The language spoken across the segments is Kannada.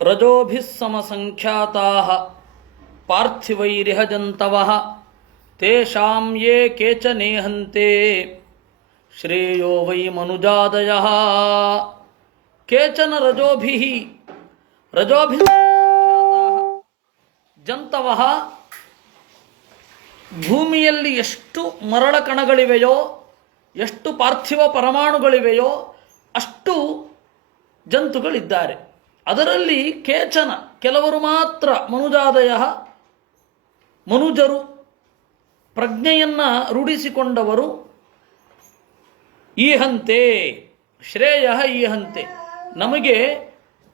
ರಜೋಭಿಃ ಸಮಸಂಖ್ಯಾತಾಃ ಪಾರ್ಥಿವೈರಿಹ ಜಂತವಃ ತೇಷಾಂ ಯೇ ಕೇಚನೇಹಂತೆ ಶ್ರೇಯೋ ವೈ ಮನುಜಾದಯಃ. ಕೇಚನ ರಜೋಭಿಃ ಸಂಖ್ಯಾತಾಃ ಜಂತವಃ. ಭೂಮಿಯಲ್ಲಿ ಎಷ್ಟು ಮರಳ ಕಣಗಳಿವೆಯೋ, ಎಷ್ಟು ಪಾರ್ಥಿವ ಪರಮಾಣುಗಳಿವೆಯೋ ಅಷ್ಟು ಜಂತುಗಳಿದ್ದಾರೆ. ಅದರಲ್ಲಿ ಕೇಚನ ಕೆಲವರು ಮಾತ್ರ ಮನುಜಾದಯ ಮನುಜರು, ಪ್ರಜ್ಞೆಯನ್ನು ರೂಢಿಸಿಕೊಂಡವರು. ಈಹಂತೆ ಶ್ರೇಯ ಈಹಂತೆ, ನಮಗೆ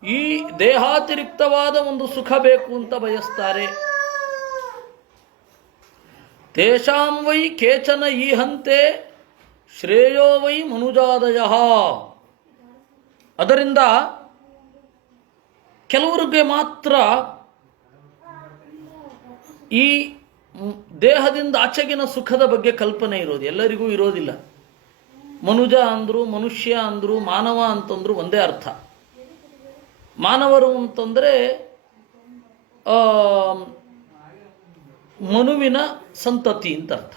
ಈ ದೇಹಾತಿರಿಕ್ತವಾದ ಒಂದು ಸುಖ ಬೇಕು ಅಂತ ಬಯಸ್ತಾರೆ. ತೇಷಾಂ ವೈ ಕೇಚನ ಈಹಂತೆ ಶ್ರೇಯೋ ವೈ ಮನುಜಾದಯ. ಅದರಿಂದ ಕೆಲವರಿಗೆ ಮಾತ್ರ ಈ ದೇಹದಿಂದ ಆಚೆಗಿನ ಸುಖದ ಬಗ್ಗೆ ಕಲ್ಪನೆ ಇರೋದು, ಎಲ್ಲರಿಗೂ ಇರೋದಿಲ್ಲ. ಮನುಜ ಅಂದರು, ಮನುಷ್ಯ ಅಂದರು, ಮಾನವ ಅಂತಂದ್ರು ಒಂದೇ ಅರ್ಥ. ಮಾನವರು ಅಂತಂದರೆ ಮನುವಿನ ಸಂತತಿ ಅಂತ ಅರ್ಥ.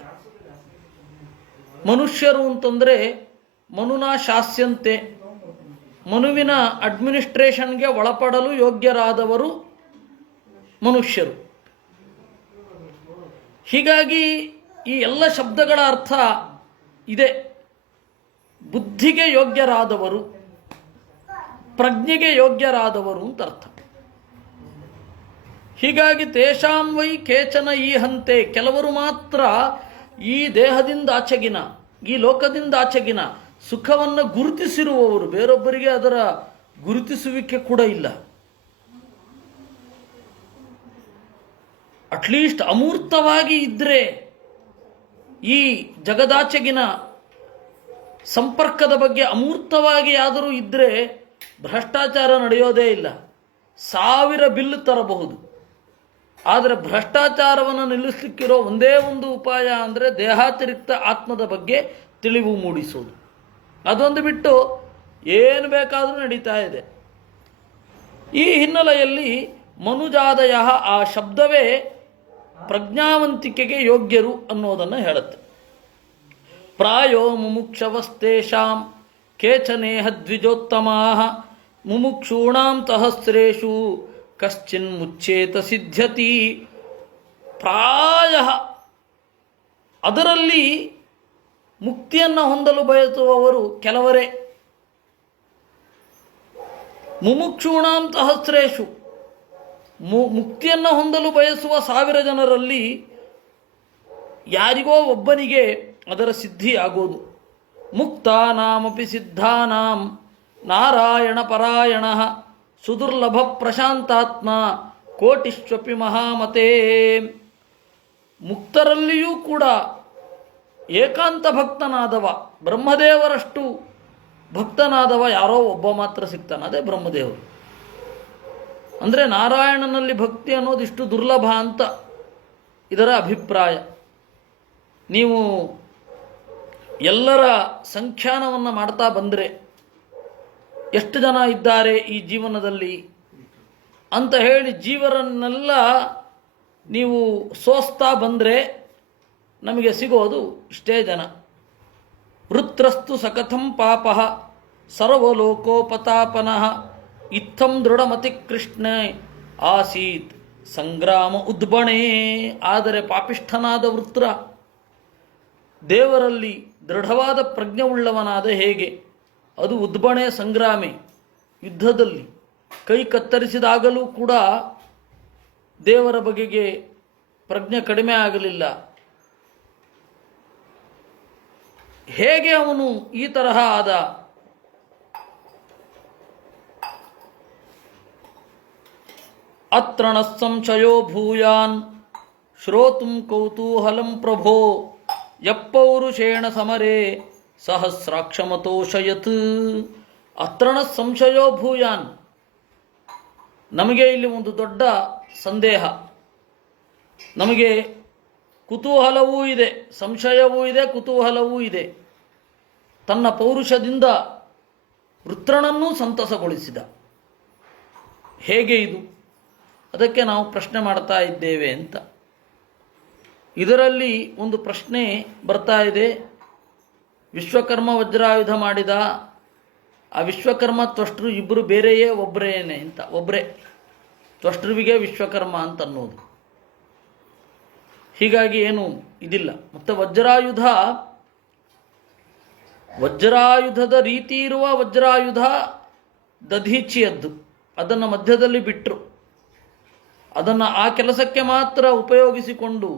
ಮನುಷ್ಯರು ಅಂತಂದರೆ ಮನುನ ಶಾಸ್ಯಂತೆ, ಮನುವಿನ ಅಡ್ಮಿನಿಸ್ಟ್ರೇಷನ್ಗೆ ಒಳಪಡಲು ಯೋಗ್ಯರಾದವರು ಮನುಷ್ಯರು. ಹೀಗಾಗಿ ಈ ಎಲ್ಲ ಶಬ್ದಗಳ ಅರ್ಥ ಇದೆ. ಬುದ್ಧಿಗೆ ಯೋಗ್ಯರಾದವರು, ಪ್ರಜ್ಞೆಗೆ ಯೋಗ್ಯರಾದವರು ಅಂತ ಅರ್ಥ. ಹೀಗಾಗಿ ತೇಷಾಂ ವೈ ಕೇಚನ ಈಹಂತೆ, ಕೆಲವರು ಮಾತ್ರ ಈ ದೇಹದಿಂದ ಆಚೆಗಿನ, ಈ ಲೋಕದಿಂದ ಆಚೆಗಿನ ಸುಖವನ್ನು ಗುರುತಿಸಿರುವವರು. ಬೇರೊಬ್ಬರಿಗೆ ಅದರ ಗುರುತಿಸುವಿಕೆ ಕೂಡ ಇಲ್ಲ. ಅಟ್ಲೀಸ್ಟ್ ಅಮೂರ್ತವಾಗಿ ಇದ್ದರೆ, ಈ ಜಗದಾಚೆಗಿನ ಸಂಪರ್ಕದ ಬಗ್ಗೆ ಅಮೂರ್ತವಾಗಿ ಆದರೂ ಇದ್ದರೆ ಭ್ರಷ್ಟಾಚಾರ ನಡೆಯೋದೇ ಇಲ್ಲ. 1000 ಬಿಲ್ ತರಬಹುದು, ಆದರೆ ಭ್ರಷ್ಟಾಚಾರವನ್ನು ನಿಲ್ಲಿಸಲಿಕ್ಕಿರೋ ಒಂದೇ ಒಂದು ಉಪಾಯ ಅಂದರೆ ದೇಹಾತಿರಿಕ್ತ ಆತ್ಮದ ಬಗ್ಗೆ ತಿಳಿವು ಮೂಡಿಸೋದು. ಅದೊಂದು ಬಿಟ್ಟು ಏನು ಬೇಕಾದರೂ ನಡೀತಾ ಇದೆ. ಈ ಹಿನ್ನೆಲೆಯಲ್ಲಿ ಮನುಜಾದಯ ಆ ಶಬ್ದವೇ ಪ್ರಜ್ಞಾವಂತಿಕೆಗೆ ಯೋಗ್ಯರು ಅನ್ನೋದನ್ನು ಹೇಳುತ್ತೆ. ಪ್ರಾಯೋ ಮುಮುಕ್ಷವಸ್ತೇಷಾಂ ಕೇಚನೇಹ ದ್ವಿಜೋತ್ತಮಾಃ ಮುಮುಕ್ಷೂಣಾಂ ಸಹಸ್ರೇಷು ಕಶ್ಚಿನ್ ಮುಚ್ಚೇತ ಸಿದ್ಧ್ಯತಿ. ಪ್ರಾಯ ಅದರಲ್ಲಿ ಮುಕ್ತಿಯನ್ನು ಹೊಂದಲು ಬಯಸುವವರು ಕೆಲವರೇ. ಮುಮುಕ್ಷೂಣಾಂ ಸಹಸ್ರೇಷು, ಮುಕ್ತಿಯನ್ನು ಹೊಂದಲು ಬಯಸುವ 1000 ಜನರಲ್ಲಿ ಯಾರಿಗೋ ಒಬ್ಬನಿಗೆ ಅದರ ಸಿದ್ಧಿ ಆಗೋದು. ಮುಕ್ತಾನಾಮಪಿ ಸಿದ್ಧಾನಾಂ ನಾರಾಯಣ ಪರಾಯಣ ಸುದುರ್ಲಭ ಪ್ರಶಾಂತಾತ್ಮ ಕೋಟಿಶ್ವಪಿ ಮಹಾಮತೇ. ಮುಕ್ತರಲ್ಲಿಯೂ ಕೂಡ ಏಕಾಂತ ಭಕ್ತನಾದವ, ಬ್ರಹ್ಮದೇವರಷ್ಟು ಭಕ್ತನಾದವ ಯಾರೋ ಒಬ್ಬ ಮಾತ್ರ ಸಿಗ್ತಾನೆ, ಅದೇ ಬ್ರಹ್ಮದೇವರು. ಅಂದರೆ ನಾರಾಯಣನಲ್ಲಿ ಭಕ್ತಿ ಅನ್ನೋದು ಇಷ್ಟು ದುರ್ಲಭ ಅಂತ ಇದರ ಅಭಿಪ್ರಾಯ. ನೀವು ಎಲ್ಲರ ಸಂಖ್ಯಾನವನ್ನು ಮಾಡ್ತಾ ಬಂದರೆ ಎಷ್ಟು ಜನ ಇದ್ದಾರೆ ಈ ಜೀವನದಲ್ಲಿ ಅಂತ ಹೇಳಿ ಜೀವರನ್ನೆಲ್ಲ ನೀವು ಸೋಸ್ತಾ ಬಂದರೆ ನಮಗೆ ಸಿಗೋದು ಇಷ್ಟೇ ಜನ. ವೃತ್ರಸ್ತು ಸಕಥಂ ಪಾಪಃ ಸರ್ವಲೋಕೋಪತಾಪನಃ ಇತ್ತಂ ದೃಢಮತಿ ಕೃಷ್ಣ ಆಸೀತ್ ಸಂಗ್ರಾಮ ಉದ್ಬಣೆ. ಆದರೆ ಪಾಪಿಷ್ಠನಾದ ವೃತ್ರ ದೇವರಲ್ಲಿ ದೃಢವಾದ ಪ್ರಜ್ಞೆಯುಳ್ಳವನಾದ ಹೇಗೆ? ಅದು ಉದ್ಬಣೆ, ಸಂಗ್ರಾಮೆ, ಯುದ್ಧದಲ್ಲಿ ಕೈ ಕತ್ತರಿಸಿದಾಗಲೂ ಕೂಡ ದೇವರ ಬಗೆಗೆ ಪ್ರಜ್ಞೆ ಕಡಿಮೆ ಆಗಲಿಲ್ಲ. ಹೇಗೆ ಅವನು ಈ ತರಹ ಆದ? ಅತ್ರಣ ಸಂಶಯೋ ಭೂಯಾನ್ ಶ್ರೋತುಂ ಕೌತೂಹಲಂ ಪ್ರಭೋ ಯಪ್ಪೌರುಷೇಣ ಸಮರೇ ಸಹಸ್ರಾಕ್ಷಮತೋಷಯತ್. ಅತ್ರಣ ಸಂಶಯೋ ಭೂಯಾನ್, ನಮಗೆ ಇಲ್ಲಿ ಒಂದು ದೊಡ್ಡ ಸಂದೇಹ. ನಮಗೆ ಕುತೂಹಲವೂ ಇದೆ, ಸಂಶಯವೂ ಇದೆ, ಕುತೂಹಲವೂ ಇದೆ. ತನ್ನ ಪೌರುಷದಿಂದ ವೃತ್ರನನ್ನೂ ಸಂತಸಗೊಳಿಸಿದ. ಹೇಗೆ ಇದು? ಅದಕ್ಕೆ ನಾವು ಪ್ರಶ್ನೆ ಮಾಡ್ತಾ ಇದ್ದೇವೆ ಅಂತ. ಇದರಲ್ಲಿ ಒಂದು ಪ್ರಶ್ನೆ ಬರ್ತಾ ಇದೆ. ವಿಶ್ವಕರ್ಮ ವಜ್ರಾಯುಧ ಮಾಡಿದ, ಆ ವಿಶ್ವಕರ್ಮ ತ್ವಷ್ಟೃ ಇಬ್ಬರು ಬೇರೆಯೇ ಒಬ್ಬರೇನೆ ಅಂತ, ಒಬ್ಬರೇ ತ್ವಷ್ಟೃವಿಗೆ ವಿಶ್ವಕರ್ಮ ಅಂತ ಅನ್ನೋದು. ಹೀಗಾಗಿ ಏನು ಇದಿಲ್ಲ. ಮತ್ತು ವಜ್ರಾಯುಧದ ರೀತಿ ಇರುವ ವಜ್ರಾಯುಧ ದಧೀಚಿಯದ್ದು, ಅದನ್ನು ಮಧ್ಯದಲ್ಲಿ ಬಿಟ್ಟರು. ಅದನ್ನು ಆ ಕೆಲಸಕ್ಕೆ ಮಾತ್ರ ಉಪಯೋಗಿಸಿಕೊಂಡು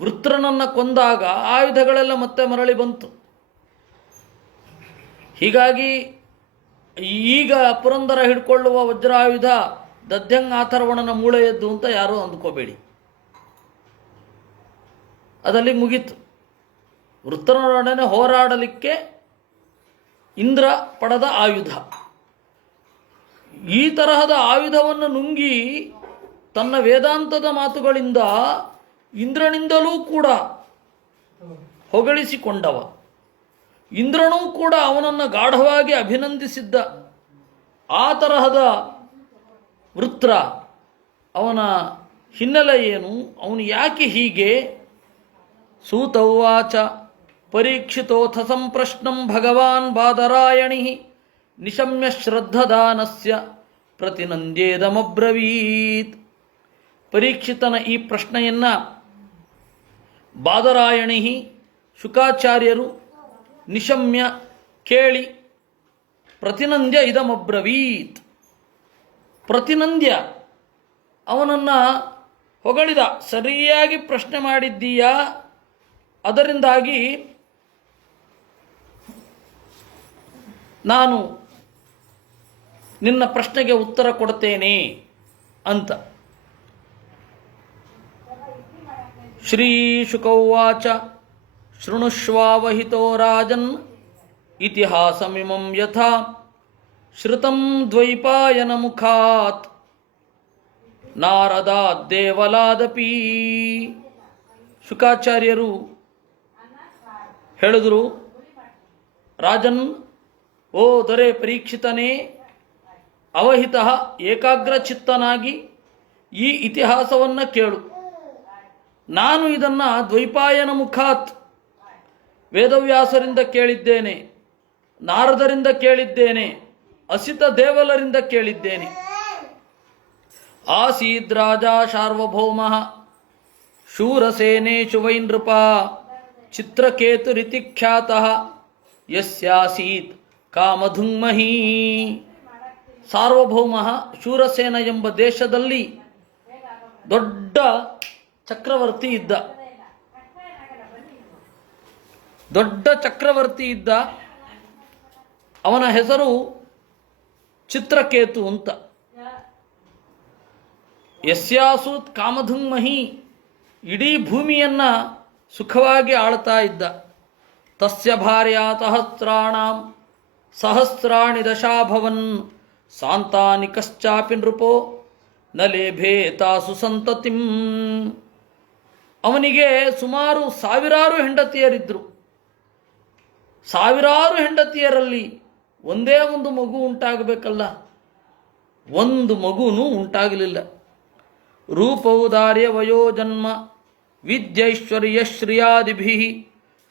ವೃತ್ರನನ್ನು ಕೊಂದಾಗ ಆಯುಧಗಳೆಲ್ಲ ಮತ್ತೆ ಮರಳಿ ಬಂತು. ಹೀಗಾಗಿ ಈಗ ಪುರಂದರ ಹಿಡ್ಕೊಳ್ಳುವ ವಜ್ರಾಯುಧ ದಧ್ಯಂಗಾಥರ್ವಣನ ಮೂಳೆಯದ್ದು ಅಂತ ಯಾರೂ ಅಂದ್ಕೋಬೇಡಿ. ಅದಲ್ಲಿ ಮುಗೀತು. ವೃತ್ರನೊಡನೆ ಹೋರಾಡಲಿಕ್ಕೆ ಇಂದ್ರ ಪಡೆದ ಆಯುಧ. ಈ ತರಹದ ಆಯುಧವನ್ನು ನುಂಗಿ ತನ್ನ ವೇದಾಂತದ ಮಾತುಗಳಿಂದ ಇಂದ್ರನಿಂದಲೂ ಕೂಡ ಹೊಗಳಿಸಿಕೊಂಡವ. ಇಂದ್ರನೂ ಕೂಡ ಅವನನ್ನು ಗಾಢವಾಗಿ ಅಭಿನಂದಿಸಿದ್ದ. ಆ ತರಹದ ವೃತ್ರ, ಅವನ ಹಿನ್ನೆಲೆ ಏನು, ಅವನು ಯಾಕೆ ಹೀಗೆ? ಸೂತೌವಾಚ ಪರೀಕ್ಷಿತೋಥ ಸಂಪ್ರಶ್ನಂ ಭಗವಾನ್ ಬಾದರಾಯಣಿ ನಿಶಮ್ಯ ಶ್ರದ್ಧದಾನಸ್ಯ ಪ್ರತಿನಂದ್ಯೇದಮಬ್ರವೀತ್. ಪರೀಕ್ಷಿತನ ಈ ಪ್ರಶ್ನೆಯನ್ನು ಬಾದರಾಯಣಿ ಶುಕಾಚಾರ್ಯರು ನಿಶಮ್ಯ ಕೇಳಿ ಪ್ರತಿನಂದ್ಯ ಇದಮಬ್ರವೀತ್, ಪ್ರತಿನಂದ್ಯ ಅವನನ್ನು ಹೊಗಳಿದ. ಸರಿಯಾಗಿ ಪ್ರಶ್ನೆ ಮಾಡಿದ್ದೀಯಾ, ಅದರಿಂದಾಗಿ ನಾನು ನಿನ್ನ ಪ್ರಶ್ನೆಗೆ ಉತ್ತರ ಕೊಡ್ತೇನೆ ಅಂತ. ಶ್ರೀ ಶುಕೌವಾಚ ಶೃಣುಷ್ವಾವಹಿತೋ ರಾಜನ್ ಇತಿಹಾಸಮಿಮಂ ಯಥಾ ಶ್ರುತಂ ದ್ವೈಪಾಯನ ಮುಖಾತ್ ನಾರದಾದ್ದೇವಲಾದಪಿ. ಶುಕಾಚಾರ್ಯರು ಹೇಳಿದರು, ರಾಜನ್, ಓ ದೊರೆ ಪರೀಕ್ಷಿತನೇ, ಅವಹಿತ ಏಕಾಗ್ರಚಿತ್ತನಾಗಿ ಈ ಇತಿಹಾಸವನ್ನು ಕೇಳು. ನಾನು ಇದನ್ನು ದ್ವೈಪಾಯನ ಮುಖಾತ್ ವೇದವ್ಯಾಸರಿಂದ ಕೇಳಿದ್ದೇನೆ, ನಾರದರಿಂದ ಕೇಳಿದ್ದೇನೆ, ಅಸಿತ ದೇವಲರಿಂದ ಕೇಳಿದ್ದೇನೆ. ಆಸೀದ್ ರಾಜ ಸಾರ್ವಭೌಮ ಶೂರಸೇನೇಶು ವೈ ನೃಪ ಚಿತ್ರಕೇತುರಿತಿ ಖ್ಯಾತಃ ಯಸ್ಯಾಸೀತ್ ಕಾಮಧುಂಮಹೀ. ಸಾರ್ವಭೌಮ ಶೂರಸೇನ ಎಂಬ ದೇಶದಲ್ಲಿ ದೊಡ್ಡ ಚಕ್ರವರ್ತಿ ಇದ್ದ. ಅವನ ಹೆಸರು ಚಿತ್ರಕೇತು ಅಂತ. ಯಸ್ಯಾಸೂತ್ ಕಾಮಧುಂಮಹಿ, ಇಡೀ ಭೂಮಿಯನ್ನ ಸುಖವಾಗಿ ಆಳ್ತಾ ಇದ್ದ. ತಸ್ಯ ಭಾರ್ಯಾ ಸಹಸ್ರಾಣಿ ದಶಾಭವನ್ ಸಾಂತಾನಿ ಕಶ್ಚಾಪಿ ನೃಪೋ ನ ಲೇಭೇ ತಾಸು ಸಂತತಿಂ. ಅವನಿಗೆ ಸುಮಾರು ಸಾವಿರಾರು ಹೆಂಡತಿಯರಿದ್ದರು. ಸಾವಿರಾರು ಹೆಂಡತಿಯರಲ್ಲಿ ಒಂದೇ ಒಂದು ಮಗು ಉಂಟಾಗಬೇಕಲ್ಲ, ಒಂದು ಮಗುನೂ ಉಂಟಾಗಲಿಲ್ಲ. ರೂಪೌದಾರ್ಯ ವಯೋಜನ್ಮ ವಿದ್ಯೈಶ್ವರ್ಯ ಶ್ರಿಯಾದಿಭಿ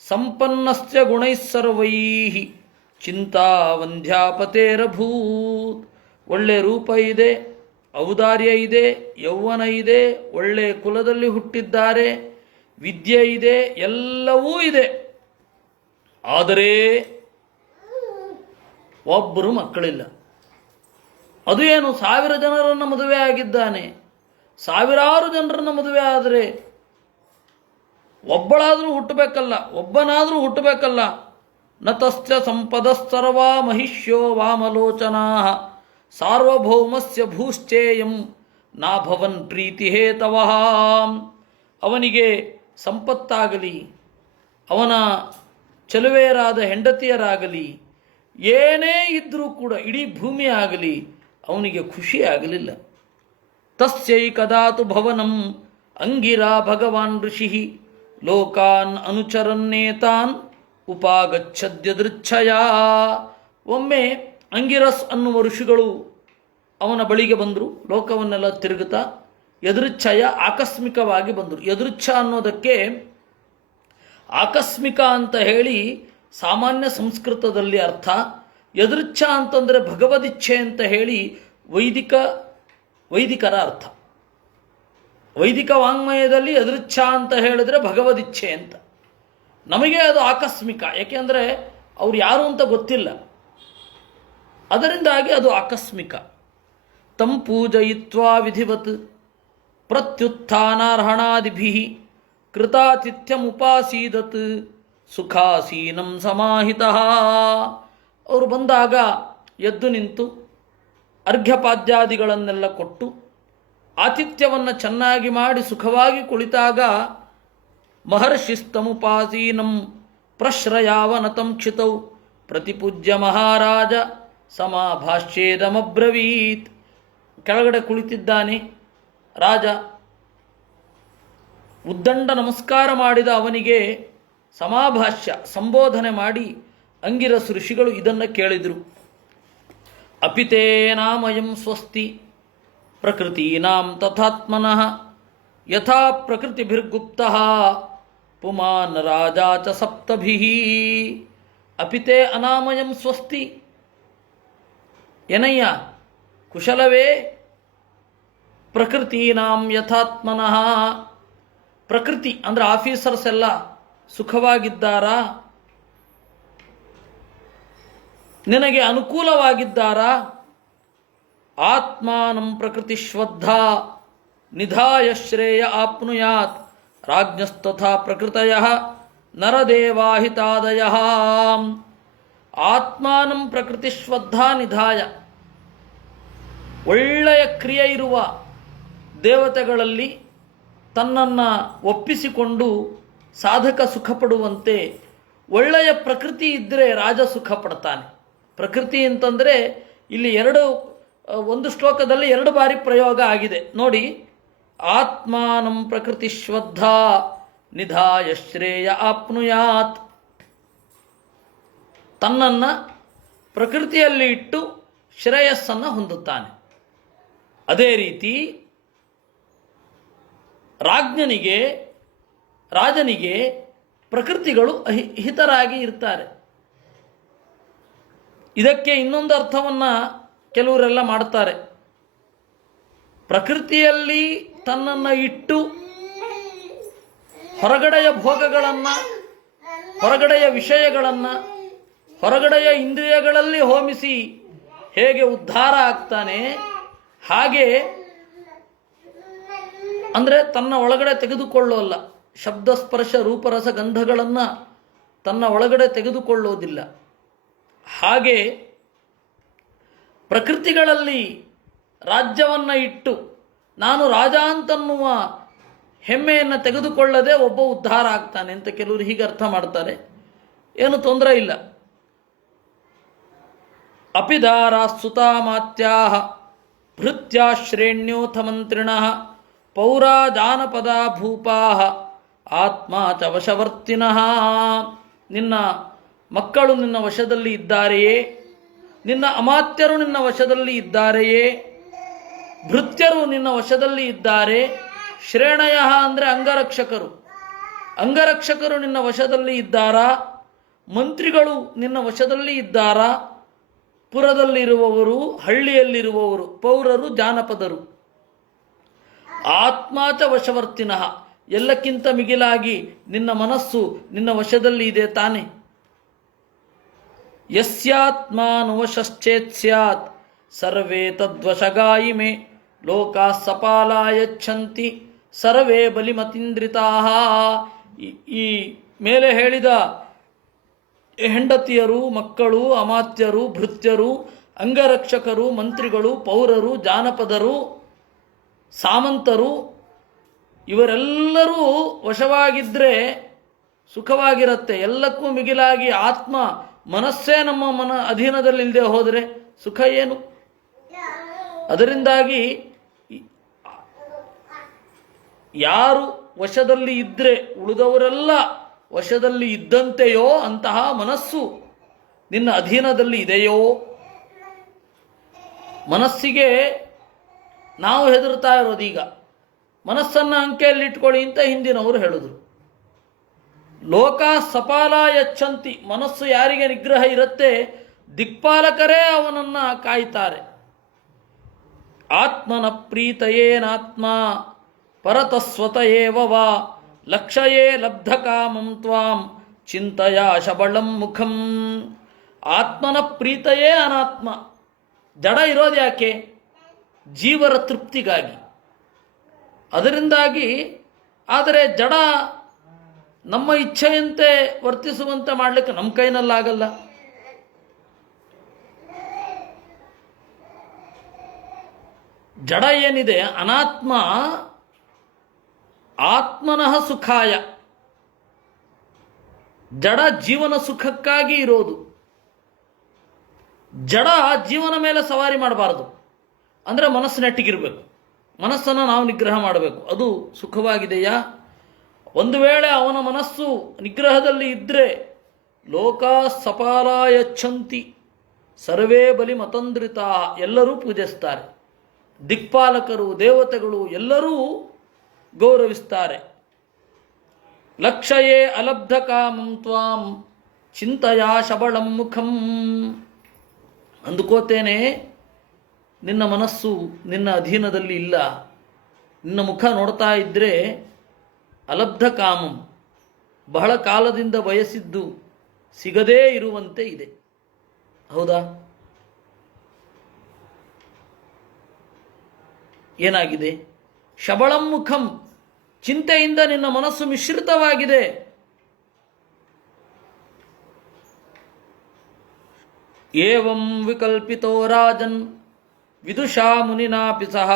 ಸಂಪನ್ನಸ್ಯ ಗುಣೈಃ ಸರ್ವೈಃ ಚಿಂತಾವಂಧ್ಯಾಪತೇರಭೂತ್. ಒಳ್ಳೆ ರೂಪ ಇದೆ, ಔದಾರ್ಯ ಇದೆ, ಯೌವನ ಇದೆ, ಒಳ್ಳೆ ಕುಲದಲ್ಲಿ ಹುಟ್ಟಿದ್ದಾರೆ, ವಿದ್ಯೆ ಇದೆ, ಎಲ್ಲವೂ ಇದೆ. ಆದರೆ ಒಬ್ಬರು ಮಕ್ಕಳಿಲ್ಲ. ಅದು ಏನು, 1000 ಜನರನ್ನು ಮದುವೆ ಆಗಿದ್ದಾನೆ. ಸಾವಿರಾರು ಜನರನ್ನು ಮದುವೆ ಆದರೆ ಒಬ್ಬಳಾದರೂ ಹುಟ್ಟಬೇಕಲ್ಲ, ಒಬ್ಬನಾದರೂ ಹುಟ್ಟಬೇಕಲ್ಲ. ನ ತಸ್ಯ ಸಂಪದಸ್ಸರ್ವಾ ಮಹಿಷ್ಯೋ ವಾಮಲೋಚನಾ ಸಾರ್ವಭೌಮಸ್ಯ ಭೂಶ್ಚೇಯಂ ನಾಭವನ್ ಪ್ರೀತಿ ಹೇತವಃ. ಅವನಿಗೆ ಸಂಪತ್ತಾಗಲಿ, ಅವನ ಚೆಲುವೆಯರಾದ ಹೆಂಡತಿಯರಾಗಲಿ, ಏನೇ ಇದ್ದರೂ ಕೂಡ ಇಡೀ ಭೂಮಿ ಆಗಲಿ ಅವನಿಗೆ ಖುಷಿ ಆಗಲಿಲ್ಲ. ತಸ್ಯೈಕದಾತು ಭವನಂ ಅಂಗಿರಾ ಭಗವಾನ್ ಋಷಿ ಲೋಕಾನ್ ಅನುಚರನ್ನೇತಾನ್ ಉಪಾಗಚ್ಚದ್ಯದೃಚ್ಛಯ. ಒಮ್ಮೆ ಅಂಗಿರಸ್ ಅನ್ನುವ ಋಷಿಗಳು ಅವನ ಬಳಿಗೆ ಬಂದರು. ಲೋಕವನ್ನೆಲ್ಲ ತಿರುಗುತ್ತಾ ಯದೃಚ್ಛಯ ಆಕಸ್ಮಿಕವಾಗಿ ಬಂದರು. ಯದೃಚ್ಛ ಅನ್ನೋದಕ್ಕೆ ಆಕಸ್ಮಿಕ ಅಂತ ಹೇಳಿ ಸಾಮಾನ್ಯ ಸಂಸ್ಕೃತದಲ್ಲಿ ಅರ್ಥ. ಯದೃಚ್ಛ ಅಂತಂದರೆ ಭಗವದಿಚ್ಛೆ ಅಂತ ಹೇಳಿ ವೈದಿಕರ ಅರ್ಥ. ವೈದಿಕ ವಾಂಗ್ಮಯದಲ್ಲಿ ಯದೃಚ್ಛ ಅಂತ ಹೇಳಿದ್ರೆ ಭಗವದಿಚ್ಛೆ ಅಂತ. ನಮಗೆ ಅದು ಆಕಸ್ಮಿಕ, ಯಾಕೆಂದರೆ ಅವ್ರು ಯಾರು ಅಂತ ಗೊತ್ತಿಲ್ಲ, ಅದರಿಂದಾಗಿ ಅದು ಆಕಸ್ಮಿಕ. ತಂ ಪೂಜಯಿತ್ವಾ ವಿಧಿವತ್ ಪ್ರತ್ಯುತ್ಥಾನಾರ್ಹಣಾದಿಭಿ ಕೃತಾತಿಥ್ಯಮುಪಾಸೀದತ್ ಸುಖಾಸೀನಂ ಸಮಾಹಿತಃ. ಅವರು ಬಂದಾಗ ಎದ್ದು ನಿಂತು ಅರ್ಘ್ಯಪಾದ್ಯಾದಿಗಳನ್ನೆಲ್ಲ ಕೊಟ್ಟು ಆತಿಥ್ಯವನ್ನು ಚೆನ್ನಾಗಿ ಮಾಡಿ ಸುಖವಾಗಿ ಕುಳಿತಾಗ ಮಹರ್ಷಿಸ್ತಮುಪಾಸೀನಂ ಪ್ರಶ್ರಯಾವನತಂ ಕ್ಷಿತೌ ಪ್ರತಿಪೂಜ್ಯ ಮಹಾರಾಜ ಸಮಾಭಾಷ್ಯೇದಮಬ್ರವೀತ್. ಕೆಳಗಡೆ ಕುಳಿತಿದ್ದಾನೆ ರಾಜ. ಉದ್ದಂಡ ನಮಸ್ಕಾರ ಮಾಡಿದ ಅವನಿಗೆ ಸಮಾಭಾಷ್ಯ ಸಂಬೋಧನೆ ಮಾಡಿ ಅಂಗಿರಸ್ ಋಷಿಗಳು ಇದನ್ನು ಕೇಳಿದರು. ಅಪಿತೇ ನಾಮಯಂ ಸ್ವಸ್ತಿ ಪ್ರಕೃತೀನಾಂ ತಥಾತ್ಮನಃ ಯಥಾ ಪ್ರಕೃತಿಭಿರ್ಗುಪ್ತಃ ಪುಮಾನ್ ರಾಜಾ ಚ ಸಪ್ತಭಿಃ. ಅಪಿತೇ ಅನಾಮಯಂ ಸ್ವಸ್ತಿ. ಏನಯ್ಯ ಕುಶಲವೇ? ಪ್ರಕೃತೀನಾಂ ಯಥಾತ್ಮನಃ. ಪ್ರಕೃತಿ ಅಂದರೆ ಆಫೀಸರ್ಸ್ ಎಲ್ಲ ಸುಖವಾಗಿದ್ದಾರಾ? ನಿನಗೆ ಅನುಕೂಲವಾಗಿದ್ದಾರಾ? ಆತ್ಮಾನಂ ಪ್ರಕೃತಿಶ್ವದ್ಧಾ ನಿಧಾಯ ಶ್ರೇಯ ಆಪ್ನುಯಾತ್ ರಾಜ್ಞಸ್ತಥಾ ಪ್ರಕೃತಯಃ ನರದೇವಾಹಿತಾದಯಃ. ಆತ್ಮಾನಂ ಪ್ರಕೃತಿಶ್ವದ್ಧಾ ನಿಧಾಯ. ಒಳ್ಳೆಯ ಕ್ರಿಯೆ ಇರುವ ದೇವತೆಗಳಲ್ಲಿ ತನ್ನನ್ನು ಒಪ್ಪಿಸಿಕೊಂಡು ಸಾಧಕ ಸುಖಪಡುವಂತೆ ಒಳ್ಳೆಯ ಪ್ರಕೃತಿ ಇದ್ದರೆ ರಾಜ ಸುಖ ಪಡ್ತಾನೆ. ಪ್ರಕೃತಿ ಅಂತಂದರೆ ಇಲ್ಲಿ ಒಂದು ಶ್ಲೋಕದಲ್ಲಿ 2 ಬಾರಿ ಪ್ರಯೋಗ ಆಗಿದೆ ನೋಡಿ. ಆತ್ಮಾನಂ ಪ್ರಕೃತಿಶ್ವದ್ಧಾ ನಿಧಾಯ ಶ್ರೇಯ ಆಪ್ನುಯಾತ್. ತನ್ನನ್ನು ಪ್ರಕೃತಿಯಲ್ಲಿ ಇಟ್ಟು ಶ್ರೇಯಸ್ಸನ್ನು ಹೊಂದುತ್ತಾನೆ. ಅದೇ ರೀತಿ ರಾಜನಿಗೆ ಪ್ರಕೃತಿಗಳು ಹಿತರಾಗಿ ಇರ್ತಾರೆ. ಇದಕ್ಕೆ ಇನ್ನೊಂದು ಅರ್ಥವನ್ನು ಕೆಲವರೆಲ್ಲ ಮಾಡ್ತಾರೆ. ಪ್ರಕೃತಿಯಲ್ಲಿ ತನ್ನನ್ನು ಇಟ್ಟು ಹೊರಗಡೆಯ ಭೋಗಗಳನ್ನು, ಹೊರಗಡೆಯ ವಿಷಯಗಳನ್ನು, ಹೊರಗಡೆಯ ಇಂದ್ರಿಯಗಳಲ್ಲಿ ಹೋಮಿಸಿ ಹೇಗೆ ಉದ್ಧಾರ ಆಗ್ತಾನೆ, ಹಾಗೆ ಅಂದರೆ ತನ್ನ ಒಳಗಡೆ ತೆಗೆದುಕೊಳ್ಳೋಲ್ಲ. ಶಬ್ದ ಸ್ಪರ್ಶ ರೂಪರಸ ಗಂಧಗಳನ್ನು ತನ್ನ ಒಳಗಡೆ ತೆಗೆದುಕೊಳ್ಳೋದಿಲ್ಲ. ಹಾಗೆ ಪ್ರಕೃತಿಗಳಲ್ಲಿ ರಾಜ್ಯವನ್ನು ಇಟ್ಟು ನಾನು ರಾಜ ಅಂತನ್ನುವ ಹೆಮ್ಮೆಯನ್ನು ತೆಗೆದುಕೊಳ್ಳದೆ ಒಬ್ಬ ಉದ್ಧಾರ ಆಗ್ತಾನೆ ಅಂತ ಕೆಲವರು ಹೀಗೆ ಅರ್ಥ ಮಾಡ್ತಾರೆ. ಏನು ತೊಂದರೆ ಇಲ್ಲ. ಅಪಿದಾರಾ ಸುತಾಮಾತ್ಯಾಹ ಭೃತ್ಯಾಶ್ರೇಣ್ಯೋಥ ಮಂತ್ರಿಣಃ ಪೌರಾ ಜಾನಪದ ಭೂಪಾಹ ಆತ್ಮ ಚ ವಶವರ್ತಿನಃ. ನಿನ್ನ ಮಕ್ಕಳು ನಿನ್ನ ವಶದಲ್ಲಿ ಇದ್ದಾರೆಯೇ? ನಿನ್ನ ಅಮಾತ್ಯರು ನಿನ್ನ ವಶದಲ್ಲಿ ಇದ್ದಾರೆಯೇ? ಭೃತ್ಯರು ನಿನ್ನ ವಶದಲ್ಲಿ ಇದ್ದಾರೆ. ಶ್ರೇಣಯ ಅಂದರೆ ಅಂಗರಕ್ಷಕರು ನಿನ್ನ ವಶದಲ್ಲಿ ಇದ್ದಾರಾ? ಮಂತ್ರಿಗಳು ನಿನ್ನ ವಶದಲ್ಲಿ ಇದ್ದಾರಾ? ಪುರದಲ್ಲಿರುವವರು, ಹಳ್ಳಿಯಲ್ಲಿರುವವರು, ಪೌರರು, ಜಾನಪದರು. ಆತ್ಮಾಚ ವಶವರ್ತಿನಃ. ಎಲ್ಲಕ್ಕಿಂತ ಮಿಗಿಲಾಗಿ ನಿನ್ನ ಮನಸ್ಸು ನಿನ್ನ ವಶದಲ್ಲಿ ಇದೆ ತಾನೆ. ಯಸ್ಯಾತ್ಮಾನುವಶಶ್ಚೇತ್ ಸ್ಯಾತ್ ಸರ್ವೇ ತದ್ವಶಗಾಯಿಮೆ ಲೋಕಾ ಸಪಾಲಾಯಚ್ಛಂತಿ ಸರ್ವೇ ಬಲಿಮತೀಂದ್ರಿತಾಃ. ಈ ಮೇಲೆ ಹೇಳಿದ ಹೆಂಡತಿಯರು, ಮಕ್ಕಳು, ಅಮಾತ್ಯರು, ಭೃತ್ಯರು, ಅಂಗರಕ್ಷಕರು, ಮಂತ್ರಿಗಳು, ಪೌರರು, ಜಾನಪದರು, ಸಾಮಂತರು ಇವರೆಲ್ಲರೂ ವಶವಾಗಿದ್ದರೆ ಸುಖವಾಗಿರುತ್ತೆ. ಎಲ್ಲಕ್ಕೂ ಮಿಗಿಲಾಗಿ ಆತ್ಮ ಮನಸ್ಸೇ ನಮ್ಮ ಅಧೀನದಲ್ಲಿಲ್ಲದೆ ಹೋದರೆ ಸುಖ ಏನು? ಅದರಿಂದಾಗಿ ಯಾರು ವಶದಲ್ಲಿ ಇದ್ದರೆ ಉಳಿದವರೆಲ್ಲ ವಶದಲ್ಲಿ ಇದ್ದಂತೆಯೋ ಅಂತಹ ಮನಸ್ಸು ನಿನ್ನ ಅಧೀನದಲ್ಲಿ ಇದೆಯೋ? ಮನಸ್ಸಿಗೆ ನಾವು ಹೆದರ್ತಾ ಇರೋದೀಗ. ಮನಸ್ಸನ್ನು ಅಂಕೆಯಲ್ಲಿಟ್ಕೊಳ್ಳಿ ಅಂತ ಹಿಂದಿನವರು ಹೇಳಿದ್ರು. ಲೋಕ ಸಪಾಲ ಯಚ್ಚಂತಿ, ಮನಸ್ಸು ಯಾರಿಗೆ ನಿಗ್ರಹ ಇರುತ್ತೆ ದಿಕ್ಪಾಲಕರೇ ಅವನನ್ನು ಕಾಯ್ತಾರೆ. ಆತ್ಮನ ಪ್ರೀತಯೇನಾತ್ಮ ಪರತಸ್ವತ ಏವ ವಾ ಲಕ್ಷಯೇ ಲಬ್ಧ ಕಾಮಂ ತ್ವಾಂ ಚಿಂತೆಯ ಶಬಳಂ ಮುಖಂ. ಆತ್ಮನ ಪ್ರೀತಯೇ ಅನಾತ್ಮ. ಜಡ ಇರೋದು ಯಾಕೆ? ಜೀವರ ತೃಪ್ತಿಗಾಗಿ. ಅದರಿಂದಾಗಿ, ಆದರೆ ಜಡ ನಮ್ಮ ಇಚ್ಛೆಯಂತೆ ವರ್ತಿಸುವಂತೆ ಮಾಡಲಿಕ್ಕೆ ನಮ್ಮ ಕೈನಲ್ಲಾಗಲ್ಲ. ಜಡ ಏನಿದೆ ಅನಾತ್ಮ ಆತ್ಮನಃ ಸುಖಾಯ, ಜಡ ಜೀವನ ಸುಖಕ್ಕಾಗಿ ಇರೋದು. ಜಡ ಜೀವನ ಮೇಲೆ ಸವಾರಿ ಮಾಡಬಾರದು. ಅಂದರೆ ಮನಸ್ಸು ನೆಟ್ಟಿಗಿರಬೇಕು, ಮನಸ್ಸನ್ನು ನಾವು ನಿಗ್ರಹ ಮಾಡಬೇಕು. ಅದು ಸುಖವಾಗಿದೆಯಾ? ಒಂದು ವೇಳೆ ಅವನ ಮನಸ್ಸು ನಿಗ್ರಹದಲ್ಲಿ ಇದ್ದರೆ ಲೋಕ ಸಪಾಲಾಯಚ್ಛಂತಿ ಸರ್ವೇ ಬಲಿ ಮತಂದ್ರಿತಾ, ಎಲ್ಲರೂ ಪೂಜಿಸ್ತಾರೆ. ದಿಕ್ಪಾಲಕರು, ದೇವತೆಗಳು ಎಲ್ಲರೂ ಗೌರವಿಸ್ತಾರೆ. ಲಕ್ಷಯೇ ಅಲಬ್ಧ ಕಾಮಂ ತ್ವಾಂ ಚಿಂತೆಯ ಶಬಳಂ ಮುಖಂ. ಅಂದುಕೋತೇನೆ ನಿನ್ನ ಮನಸ್ಸು ನಿನ್ನ ಅಧೀನದಲ್ಲಿ ಇಲ್ಲ. ನಿನ್ನ ಮುಖ ನೋಡ್ತಾ ಇದ್ದರೆ ಅಲಬ್ಧ ಕಾಮಂ, ಬಹಳ ಕಾಲದಿಂದ ಬಯಸಿದ್ದು ಸಿಗದೇ ಇರುವಂತೆ ಇದೆ. ಹೌದಾ? ಏನಾಗಿದೆ? ಶಬಳಂ ಮುಖಂ, ಚಿಂತೆಯಿಂದ ನಿನ್ನ ಮನಸ್ಸು ಮಿಶ್ರಿತವಾಗಿದೆ. ಏವಂ ವಿಕಲ್ಪಿತೋ ರಾಜನ್ ವಿದುಷಾ ಮುನಿನಾಪಿ ಸಹ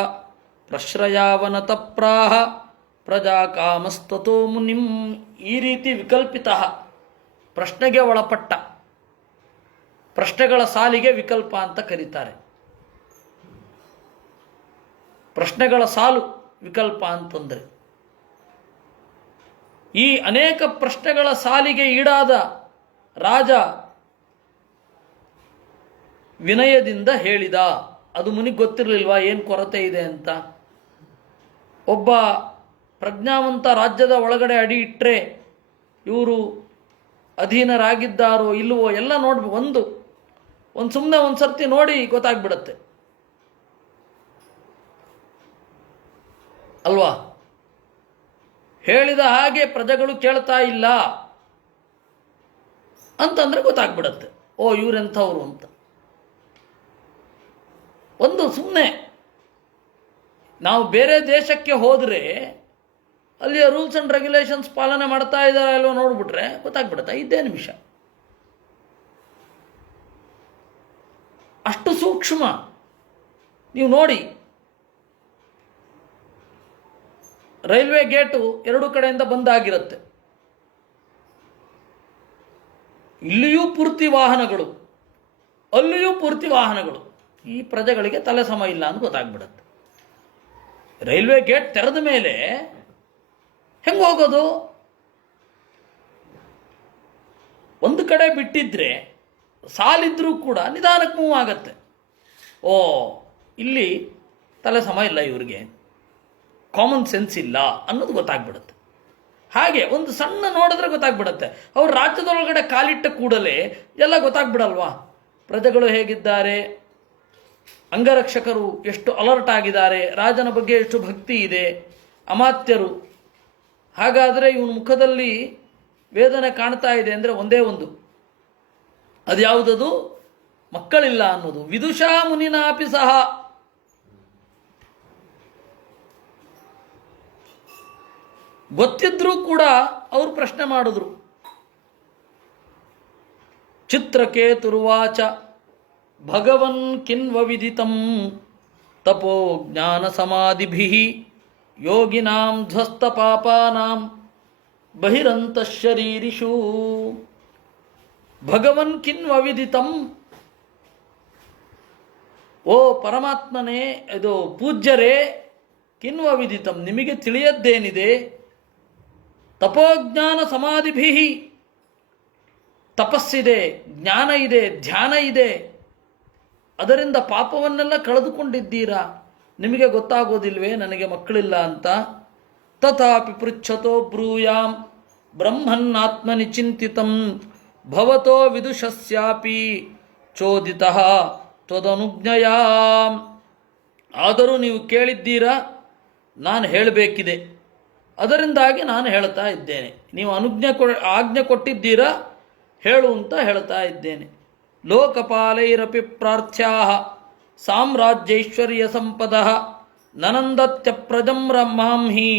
ಪ್ರಶ್ರಯಾವನತ ಪ್ರಾಹ ಪ್ರಜಾ ಕಾಮಸ್ತತೋ ಮುನಿಂ. ಈ ರೀತಿ ವಿಕಲ್ಪಿತ, ಪ್ರಶ್ನೆಗೆ ಒಳಪಟ್ಟ, ಪ್ರಶ್ನೆಗಳ ಸಾಲಿಗೆ ವಿಕಲ್ಪ ಅಂತ ಕರೀತಾರೆ. ಪ್ರಶ್ನೆಗಳ ಸಾಲು ವಿಕಲ್ಪ ಅಂತಂದರೆ, ಈ ಅನೇಕ ಪ್ರಶ್ನೆಗಳ ಸಾಲಿಗೆ ಈಡಾದ ರಾಜ ವಿನಯದಿಂದ ಹೇಳಿದ. ಅದು ಮುನಿಗೆ ಗೊತ್ತಿರಲಿಲ್ವಾ ಏನು ಕೊರತೆ ಇದೆ ಅಂತ? ಒಬ್ಬ ಪ್ರಜ್ಞಾವಂತ ರಾಜ್ಯದ ಒಳಗಡೆ ಅಡಿ ಇಟ್ಟರೆ ಇವರು ಅಧೀನರಾಗಿದ್ದಾರೋ ಇಲ್ಲವೋ ಎಲ್ಲ ನೋಡ್ಬೇಕು. ಒಂದು ಸುಮ್ಮನೆ ಒಂದು ಸರ್ತಿ ನೋಡಿ ಗೊತ್ತಾಗ್ಬಿಡತ್ತೆ ಅಲ್ವಾ? ಹೇಳಿದ ಹಾಗೆ ಪ್ರಜೆಗಳು ಕೇಳ್ತಾ ಇಲ್ಲ ಅಂತಂದ್ರೆ ಗೊತ್ತಾಗ್ಬಿಡತ್ತೆ, ಓ ಇವರೆಂಥವ್ರು ಅಂತ. ಒಂದು ಸುಮ್ಮನೆ ನಾವು ಬೇರೆ ದೇಶಕ್ಕೆ ಹೋದರೆ ಅಲ್ಲಿಯ ರೂಲ್ಸ್ ಆ್ಯಂಡ್ ರೆಗ್ಯುಲೇಷನ್ಸ್ ಪಾಲನೆ ಮಾಡ್ತಾ ಇದ್ದಾರೆ ಅಲ್ವೋ ನೋಡ್ಬಿಟ್ರೆ ಗೊತ್ತಾಗ್ಬಿಡುತ್ತೆ. 5 ನಿಮಿಷ. ಅಷ್ಟು ಸೂಕ್ಷ್ಮ. ನೀವು ನೋಡಿ, ರೈಲ್ವೆ ಗೇಟು 2 ಕಡೆಯಿಂದ ಬಂದಾಗಿರುತ್ತೆ. ಇಲ್ಲಿಯೂ ಪೂರ್ತಿ ವಾಹನಗಳು, ಅಲ್ಲಿಯೂ ಪೂರ್ತಿ ವಾಹನಗಳು. ಈ ಪ್ರಜೆಗಳಿಗೆ ತಲೆ ಸಮ ಇಲ್ಲ ಅಂತ ಗೊತ್ತಾಗ್ಬಿಡುತ್ತೆ. ರೈಲ್ವೆ ಗೇಟ್ ತೆರೆದ ಮೇಲೆ ಹೆಂಗೆ ಹೋಗೋದು? ಒಂದು ಕಡೆ ಬಿಟ್ಟಿದ್ರೆ ಸಾಲಿದ್ರೂ ಕೂಡ ನಿಧಾನಕ್ಕೆ ಮೂವ್ ಆಗತ್ತೆ. ಓ, ಇಲ್ಲಿ ತಲೆ ಸಮ ಇಲ್ಲ, ಇವ್ರಿಗೆ ಕಾಮನ್ ಸೆನ್ಸ್ ಇಲ್ಲ ಅನ್ನೋದು ಗೊತ್ತಾಗ್ಬಿಡುತ್ತೆ. ಹಾಗೆ ಒಂದು ಸಣ್ಣ ನೋಡಿದ್ರೆ ಗೊತ್ತಾಗ್ಬಿಡುತ್ತೆ. ಅವ್ರು ರಾಜ್ಯದೊಳಗಡೆ ಕಾಲಿಟ್ಟ ಕೂಡಲೇ ಎಲ್ಲ ಗೊತ್ತಾಗ್ಬಿಡಲ್ವಾ? ಪ್ರಜೆಗಳು ಹೇಗಿದ್ದಾರೆ, ಅಂಗರಕ್ಷಕರು ಎಷ್ಟು ಅಲರ್ಟ್ ಆಗಿದ್ದಾರೆ, ರಾಜನ ಬಗ್ಗೆ ಎಷ್ಟು ಭಕ್ತಿ ಇದೆ, ಅಮಾತ್ಯರು. ಹಾಗಾದರೆ ಇವನ ಮುಖದಲ್ಲಿ ವೇದನೆ ಕಾಣ್ತಾ ಇದೆ ಅಂದರೆ ಒಂದೇ ಒಂದು, ಅದು ಯಾವುದದು? ಮಕ್ಕಳಿಲ್ಲ ಅನ್ನೋದು. ವಿದುಷಾ ಮುನಿನಾಪಿ ಸಹ, ಗೊತ್ತಿದ್ರೂ ಕೂಡ ಅವರು ಪ್ರಶ್ನೆ ಮಾಡಿದ್ರು. ಚಿತ್ರಕೇತುರ್ವಾಚ ಭಗವನ್ ಕಿನ್ವ ವಿದಿತಂ ತಪೋ ಜ್ಞಾನ ಸಮಾಧಿಭಿಃ ಯೋಗಿನಾಂ ಧ್ವಸ್ತ ಪಾಪಾನಾಂ ಬಹಿರಂತಃ ಶರೀರಿಷು. ಭಗವನ್ ಕಿನ್ವ ವಿದಿತಂ, ಓ ಪರಮಾತ್ಮನೇ, ಇದು ಪೂಜ್ಯರೇ, ಕಿನ್ವ ವಿದಿತಂ, ನಿಮಗೆ ತಿಳಿಯದ್ದೇನಿದೆ? ತಪೋಜ್ಞಾನ ಸಮಾಧಿಭಿಃ, ತಪಸ್ಸಿದೆ, ಜ್ಞಾನ ಇದೆ, ಧ್ಯಾನ ಇದೆ. ಅದರಿಂದ ಪಾಪವನ್ನೆಲ್ಲ ಕಳೆದುಕೊಂಡಿದ್ದೀರಾ, ನಿಮಗೆ ಗೊತ್ತಾಗೋದಿಲ್ವೇ ನನಗೆ ಮಕ್ಕಳಿಲ್ಲ ಅಂತ. ತಥಾಪಿ ಪೃಚ್ಛತೋ ಬ್ರೂಯಾಂ ಬ್ರಹ್ಮನ್ನಾತ್ಮನಿ ಚಿಂತಿತಂ ಭವತೋ ವಿದುಷಸ್ಯಾಪಿ ಚೋದಿತಃ ತ್ವದನುಜ್ಞಯಾ. ಆದರೂ ನೀವು ಕೇಳಿದ್ದೀರಾ, ನಾನು ಹೇಳಬೇಕಿದೆ, ಅದರಿಂದಾಗಿ ನಾನು ಹೇಳ್ತಾ ಇದ್ದೇನೆ. ನೀವು ಆಜ್ಞೆ ಕೊಟ್ಟಿದ್ದೀರಾ, ಹೇಳು ಅಂತ ಹೇಳ್ತಾ ಇದ್ದೇನೆ. ಲೋಕಪಾಲೈರಪಿ ಪ್ರಾರ್ಥ್ಯಾಃ ಸಾಮ್ರಾಜ್ಯೈಶ್ವರ್ಯ ಸಂಪದಃ ನನಂದತ್ಯ ಪ್ರಜಂ ಮಾಂ ಹಿ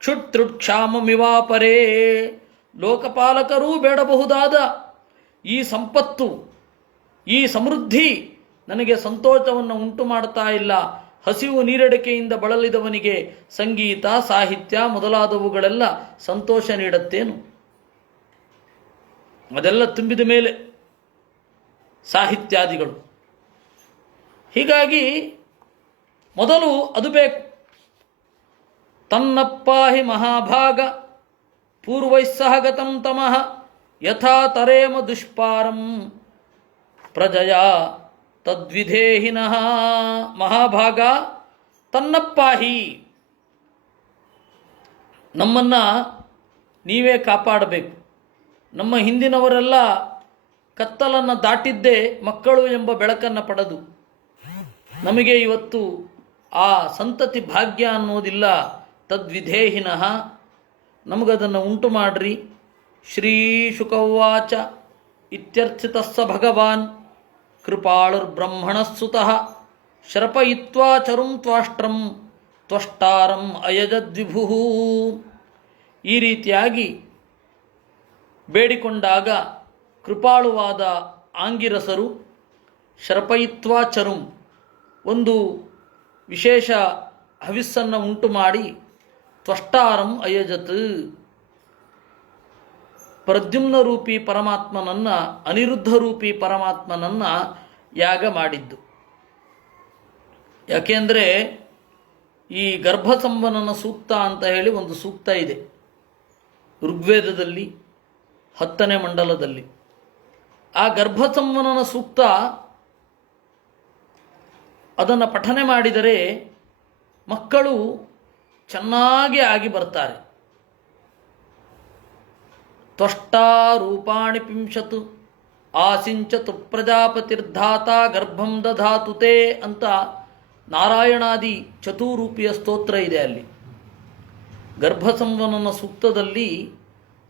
ಕ್ಷುತ್ರುಕ್ಷಾಮಮಿವಾಪರೇ. ಲೋಕಪಾಲಕರೂ ಬೇಡಬಹುದಾದ ಈ ಸಂಪತ್ತು, ಈ ಸಮೃದ್ಧಿ ನನಗೆ ಸಂತೋಷವನ್ನು ಉಂಟು ಮಾಡ್ತಾ ಇಲ್ಲ. ಹಸಿವು ನೀರಡಿಕೆಯಿಂದ ಬಳಲಿದವನಿಗೆ ಸಂಗೀತ, ಸಾಹಿತ್ಯ ಮೊದಲಾದವುಗಳೆಲ್ಲ ಸಂತೋಷ ನೀಡುತ್ತೇನು? ಅದೆಲ್ಲ ತುಂಬಿದ ಮೇಲೆ ಸಾಹಿತ್ಯಾದಿಗಳು. ಹೀಗಾಗಿ ಮೊದಲು ಅದು ಬೇಕು. ತನ್ನಪ್ಪಾಹಿ ಮಹಾಭಾಗ ಪೂರ್ವೈಸ್ಸಹ ಗತಂ ತಮಃ ಯಥಾ ತರೇಮ ದುಷ್ಪಾರಂ ಪ್ರಜಯಾ ತದ್ವಿಧೇಹಿನಃ. ಮಹಾಭಾಗ, ತನ್ನಪ್ಪಾಹಿ, ನಮ್ಮನ್ನು ನೀವೇ ಕಾಪಾಡಬೇಕು. ನಮ್ಮ ಹಿಂದಿನವರೆಲ್ಲ ಕತ್ತಲನ್ನು ದಾಟಿದ್ದೇ ಮಕ್ಕಳು ಎಂಬ ಬೆಳಕನ್ನು ಪಡೆದು, ನಮಗೆ ಇವತ್ತು ಆ ಸಂತತಿ ಭಾಗ್ಯ ಅನ್ನೋದಿಲ್ಲ. ತದ್ವಿಧೇಹಿನಃ, ನಮಗದನ್ನು ಉಂಟು ಮಾಡ್ರಿ. ಶ್ರೀ ಶುಕೌವಾಚ ಇತ್ಯರ್ಥಿತಸ್ಸ ಭಗವಾನ್ ಕೃಪಾಳುರ್ಬ್ರಹ್ಮಣಸ್ಸುತಃ ಶರ್ಪಯಿತ್ವಾ ಚರುಂ ತ್ವಾಷ್ಟ್ರಂ ತ್ವಷ್ಟಾರಂ ಅಯಜದ್ವಿಭುಃ. ಈ ರೀತಿಯಾಗಿ ಬೇಡಿಕೊಂಡಾಗ ಕೃಪಾಳುವಾದ ಆಂಗಿರಸರು ಶರ್ಪಯಿತ್ವಾ ಚರುಂ, ಒಂದು ವಿಶೇಷ ಹವಿಸ್ಸನ್ನು ಉಂಟು ಮಾಡಿ ತ್ವಷ್ಟಾರಂ ಅಯಜತ್, ಪ್ರದ್ಯುಮ್ನ ರೂಪಿ ಪರಮಾತ್ಮನನ್ನು, ಅನಿರುದ್ಧ ರೂಪಿ ಪರಮಾತ್ಮನನ್ನು ಯಾಗ ಮಾಡಿದ್ದು. ಯಾಕೆಂದರೆ ಈ ಗರ್ಭ ಸಂವಹನ ಸೂಕ್ತ ಅಂತ ಹೇಳಿ ಒಂದು ಸೂಕ್ತ ಇದೆ ಋಗ್ವೇದದಲ್ಲಿ 10ನೇ ಮಂಡಲದಲ್ಲಿ. ಆ ಗರ್ಭ ಸಂವಹನ ಸೂಕ್ತ ಅದನ್ನು ಪಠನೆ ಮಾಡಿದರೆ ಮಕ್ಕಳು ಚೆನ್ನಾಗಿ ಆಗಿ ಬರ್ತಾರೆ. ತ್ವಷ್ಟಾರೂಪಾಣಿ ಪಿಂಶತು ಆಸಿಂಚತು ಪ್ರಜಾಪತಿರ್ಧಾತ ಗರ್ಭಂ ದಧಾತುತೆ ಅಂತ ನಾರಾಯಣಾದಿ ಚತುರೂಪಿಯ ಸ್ತೋತ್ರ ಇದೆ. ಅಲ್ಲಿ ಗರ್ಭ ಸಂವಹನ ಸೂಕ್ತದಲ್ಲಿ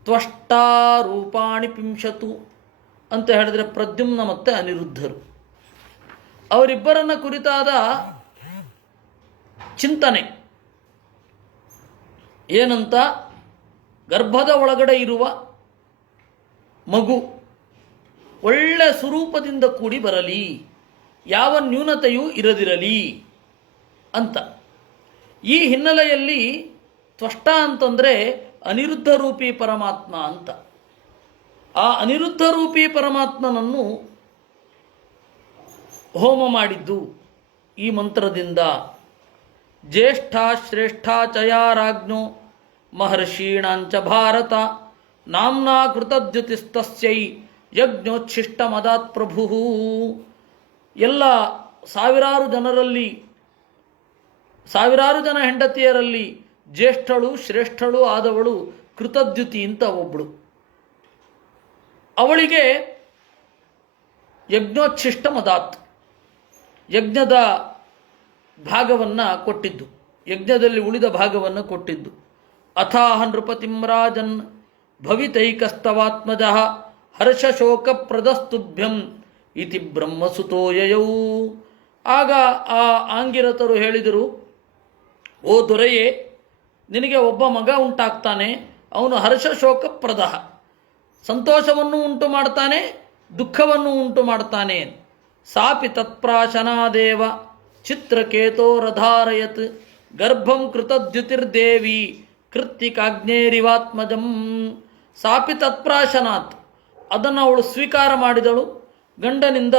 ತ್ವಷ್ಟಾರೂಪಾಣಿ ಪಿಂಶತು ಅಂತ ಹೇಳಿದರೆ ಪ್ರದ್ಯುಮ್ನ ಮತ್ತು ಅನಿರುದ್ಧರು, ಅವರಿಬ್ಬರನ್ನ ಕುರಿತಾದ ಚಿಂತನೆ ಏನಂತ, ಗರ್ಭದ ಒಳಗಡೆ ಇರುವ ಮಗು ಒಳ್ಳೆ ಸ್ವರೂಪದಿಂದ ಕೂಡಿ ಬರಲಿ, ಯಾವ ನ್ಯೂನತೆಯೂ ಇರದಿರಲಿ ಅಂತ. ಈ ಹಿನ್ನೆಲೆಯಲ್ಲಿ ತ್ವಷ್ಟ ಅಂತಂದರೆ ಅನಿರುದ್ಧ ರೂಪಿ ಪರಮಾತ್ಮ ಅಂತ. ಆ ಅನಿರುದ್ಧ ರೂಪಿ ಪರಮಾತ್ಮನನ್ನು ಹೋಮ ಮಾಡಿದ್ದು ಈ ಮಂತ್ರದಿಂದ. ಜ್ಯೇಷ್ಠ ಶ್ರೇಷ್ಠ ಚಯಾರಾಜ್ಞೋ ಮಹರ್ಷೀಣಾಂಚ ಭಾರತ ನಾಮ್ನಾ ಕೃತದ್ಯುತಿಸ್ತಸ್ಯೈ ಯಜ್ಞೋಚ್ಛಿಷ್ಟ ಮದಾತ್ ಪ್ರಭು. ಎಲ್ಲ ಸಾವಿರಾರು ಜನ ಹೆಂಡತಿಯರಲ್ಲಿ ಜ್ಯೇಷ್ಠಳು ಶ್ರೇಷ್ಠಳು ಆದವಳು ಕೃತದ್ಯುತಿ ಅಂತ ಒಬ್ಬಳು. ಅವಳಿಗೆ ಯಜ್ಞೋಚ್ಛಿಷ್ಟ ಮದಾತ್, ಯಜ್ಞದ ಭಾಗವನ್ನು ಕೊಟ್ಟಿದ್ದು, ಯಜ್ಞದಲ್ಲಿ ಉಳಿದ ಭಾಗವನ್ನು ಕೊಟ್ಟಿದ್ದು. ಅಥಾಹ ನೃಪತಿಮ್ರಾಜನ್ ಭವಿತೈಕಸ್ತವಾತ್ಮಜ ಹರ್ಷಶೋಕ ಪ್ರದಸ್ತುಭ್ಯಂ ಇತಿ ಬ್ರಹ್ಮಸುತೋ ಯಯೌ. ಆಗ ಆ ಆಂಗಿರತರು ಹೇಳಿದರು, ಓ ದೊರೆಯೇ, ನಿನಗೆ ಒಬ್ಬ ಮಗ ಉಂಟಾಗ್ತಾನೆ, ಅವನು ಹರ್ಷಶೋಕ ಪ್ರದ, ಸಂತೋಷವನ್ನು ಉಂಟು ಮಾಡ್ತಾನೆ, ದುಃಖವನ್ನು ಉಂಟು ಮಾಡ್ತಾನೆ. ಸಾಪಿ ತತ್ಪ್ರಾಶನಾದೇವ ಚಿತ್ರಕೇತೋರಧಾರಯತ್ ಗರ್ಭಂ ಕೃತದ್ಯುತಿರ್ದೇವಿ ಕೃತ್ತಿಕಾಗ್ನೇರಿವಾತ್ಮಜಂ. ಸಾಪಿ ತತ್ಪ್ರಾಶನಾತ್, ಅದನ್ನು ಅವಳು ಸ್ವೀಕಾರ ಮಾಡಿದಳು, ಗಂಡನಿಂದ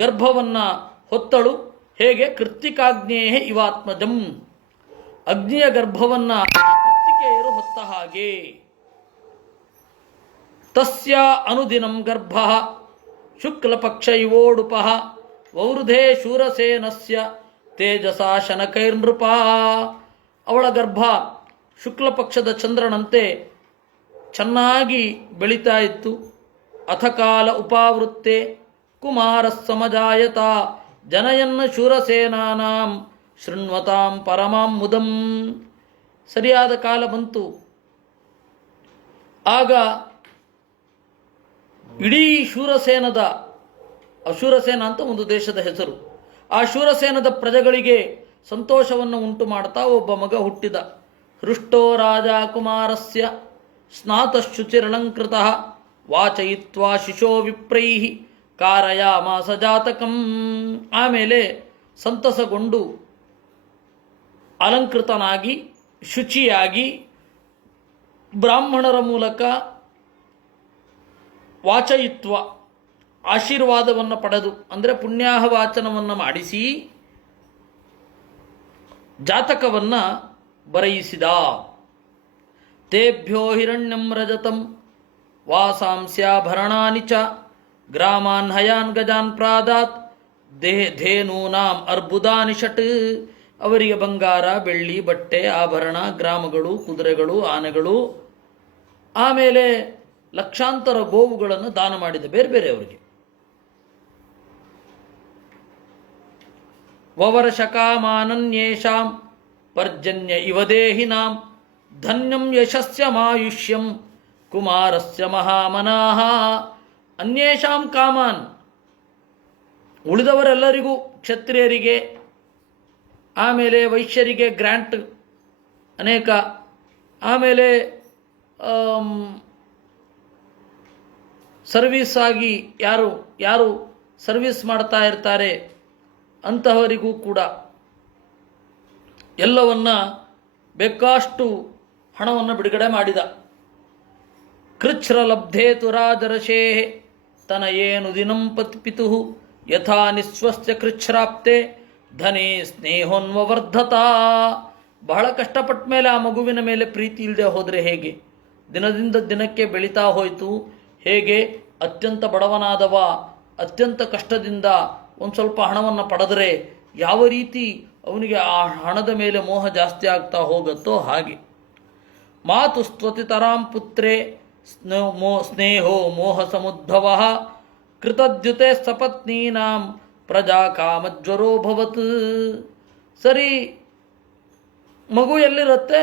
ಗರ್ಭವನ್ನು ಹೊತ್ತಳು. ಹೇಗೆ? ಕೃತ್ತಿಕಾಗ್ನೇಯ ಇವಾತ್ಮಜಂ, ಅಗ್ನಿಯ ಗರ್ಭವನ್ನು ಕೃತ್ತಿಕೆಯರು ಹೊತ್ತ ಹಾಗೆ. ತಸ್ಯ ಅನುದಿನಂ ಗರ್ಭ ಶುಕ್ಲಪಕ್ಷ ಇವೋಡುಪ ವೌರುಧೇ ಶೂರಸೇನಸ್ಯ ತೇಜಸಾ ಶನಕೈರ್ನೃಪ. ಅವಳ ಗರ್ಭ ಶುಕ್ಲ ಪಕ್ಷದ ಚಂದ್ರನಂತೆ ಚೆನ್ನಾಗಿ ಬೆಳೀತಾ ಇತ್ತು. ಅಥಕಾಲ ಉಪಾವೃತ್ತೆ ಕುಮಾರ ಸಮಜಾಯತ ಜನಯನ್ನ ಶೂರಸೇನಾನಾಂ ಶೃಣ್ವತಾಂ ಪರಮಾಂ ಮುದಂ. ಸರಿಯಾದ ಕಾಲ ಬಂತು. ಆಗ ಇಡೀ ಶೂರಸೇನದ, ಅಶೂರಸೇನ ಅಂತ ಒಂದು ದೇಶದ ಹೆಸರು, ಆ ಶೂರಸೇನದ ಪ್ರಜೆಗಳಿಗೆ ಸಂತೋಷವನ್ನು ಉಂಟು ಮಾಡ್ತಾ ಒಬ್ಬ ಮಗ ಹುಟ್ಟಿದ. ಹೃಷ್ಟೋ ರಾಜ ಕುಮಾರಸ್ಯ ಸ್ನಾತಶುಚಿರಲಂಕೃತಃ ವಾಚಯಿತ್ವಾ ಶಿಶೋ ವಿಪ್ರೈಹಿ ಕಾರಯಾಮಾಸ ಜಾತಕಂ. ಆಮೇಲೆ ಸಂತಸಗೊಂಡು ಅಲಂಕೃತನಾಗಿ ಶುಚಿಯಾಗಿ ಬ್ರಾಹ್ಮಣರ ಮೂಲಕ ವಾಚಯಿತ್ವ ಆಶೀರ್ವಾದವನ್ನು ಪಡೆದು, ಅಂದರೆ ಪುಣ್ಯಾಹವಾಚನವನ್ನು ಮಾಡಿಸಿ ಜಾತಕವನ್ನು ಬರೆಯಿಸಿದ. ತೇಭ್ಯೋ ಹಿರಣ್ಯಂ ರಜತಂ ವಾಸಾಂಸ್ಯಾಭರಣಾನಿ ಚ ಗ್ರಾಮಾನ್ ಹಯಾನ್ ಗಜಾನ್ ಪ್ರಾದಾತ್ ಧೇನೂನಾಂ ಅರ್ಬುದಾನಿ ಷಟ್. ಅವರಿಗೆ ಬಂಗಾರ, ಬೆಳ್ಳಿ, ಬಟ್ಟೆ, ಆಭರಣ, ಗ್ರಾಮಗಳು, ಕುದುರೆಗಳು, ಆನೆಗಳು, ಆಮೇಲೆ ಲಕ್ಷಾಂತರ ಗೋವುಗಳನ್ನು ದಾನ ಮಾಡಿದ ಬೇರೆ ಬೇರೆಯವರಿಗೆ. ವವರ್ಷಕಾಮಾನನ್ಯೇಷಾಂ ಪರ್ಜನ್ಯ ಇವ ದೇಹಿನಾಂ ಧನ್ಯಂ ಯಶಸ್ಯ ಮಾಯುಷ್ಯಂ ಕುಮಾರಸ್ಯ ಮಹಾಮನಾಹ. ಅನ್ಯೇಷಾಂ ಕಾಮಾನ್, ಉಳಿದವರೆಲ್ಲರಿಗೂ, ಕ್ಷತ್ರಿಯರಿಗೆ, ಆಮೇಲೆ ವೈಶ್ಯರಿಗೆ ಗ್ರ್ಯಾಂಟ್ ಅನೇಕ, ಆಮೇಲೆ ಸರ್ವೀಸ್ ಆಗಿ ಯಾರು ಸರ್ವೀಸ್ ಮಾಡ್ತಾ ಇರ್ತಾರೆ ಅಂತಹವರಿಗೂ ಕೂಡ ಎಲ್ಲವನ್ನ ಬೇಕಾಷ್ಟು ಹಣವನ್ನು ಬಿಡುಗಡೆ ಮಾಡಿದ. ಕೃಚ್ಛ್ರ ಲಬ್ಧೇತು ರಾಜರ್ಷೇ ತನಯೇನು ದಿನಂ ಪಿತುಃ ಯಥಾ ನಿಸ್ವಸ್ಯ ಕೃಚ್ಛ್ರಾಪ್ತೆ ಧನೇ ಸ್ನೇಹೋನ್ವರ್ಧತ. ಬಹಳ ಕಷ್ಟಪಟ್ಟ ಮೇಲೆ ಆ ಮಗುವಿನ ಮೇಲೆ ಪ್ರೀತಿ ಇಲ್ಲದೆ ಹೋದರೆ ಹೇಗೆ? ದಿನದಿಂದ ದಿನಕ್ಕೆ ಬೆಳೀತಾ ಹೋಯಿತು. ಹೇಗೆ ಅತ್ಯಂತ ಬಡವನಾದವ ಅತ್ಯಂತ ಕಷ್ಟದಿಂದ ಒಂದು ಸ್ವಲ್ಪ ಹಣವನ್ನು ಪಡೆದರೆ ಯಾವ ರೀತಿ ಅವನಿಗೆ ಆ ಹಣದ ಮೇಲೆ ಮೋಹ ಜಾಸ್ತಿ ಆಗ್ತಾ ಹೋಗುತ್ತೋ ಹಾಗೆ. ಮಾತು ಸ್ತುತಿತರಾಂ ಪುತ್ರೇ ಸ್ನೇಹೋ ಮೋಹ ಸಮುದ್ಭವ ಕೃತದ್ಯುತೆ ಸಪತ್ನೀನಾಂ ಪ್ರಜಾ ಕಾಮಜ್ವರೋ ಭವತ್. ಸರಿ, ಮಗು ಎಲ್ಲಿರುತ್ತೆ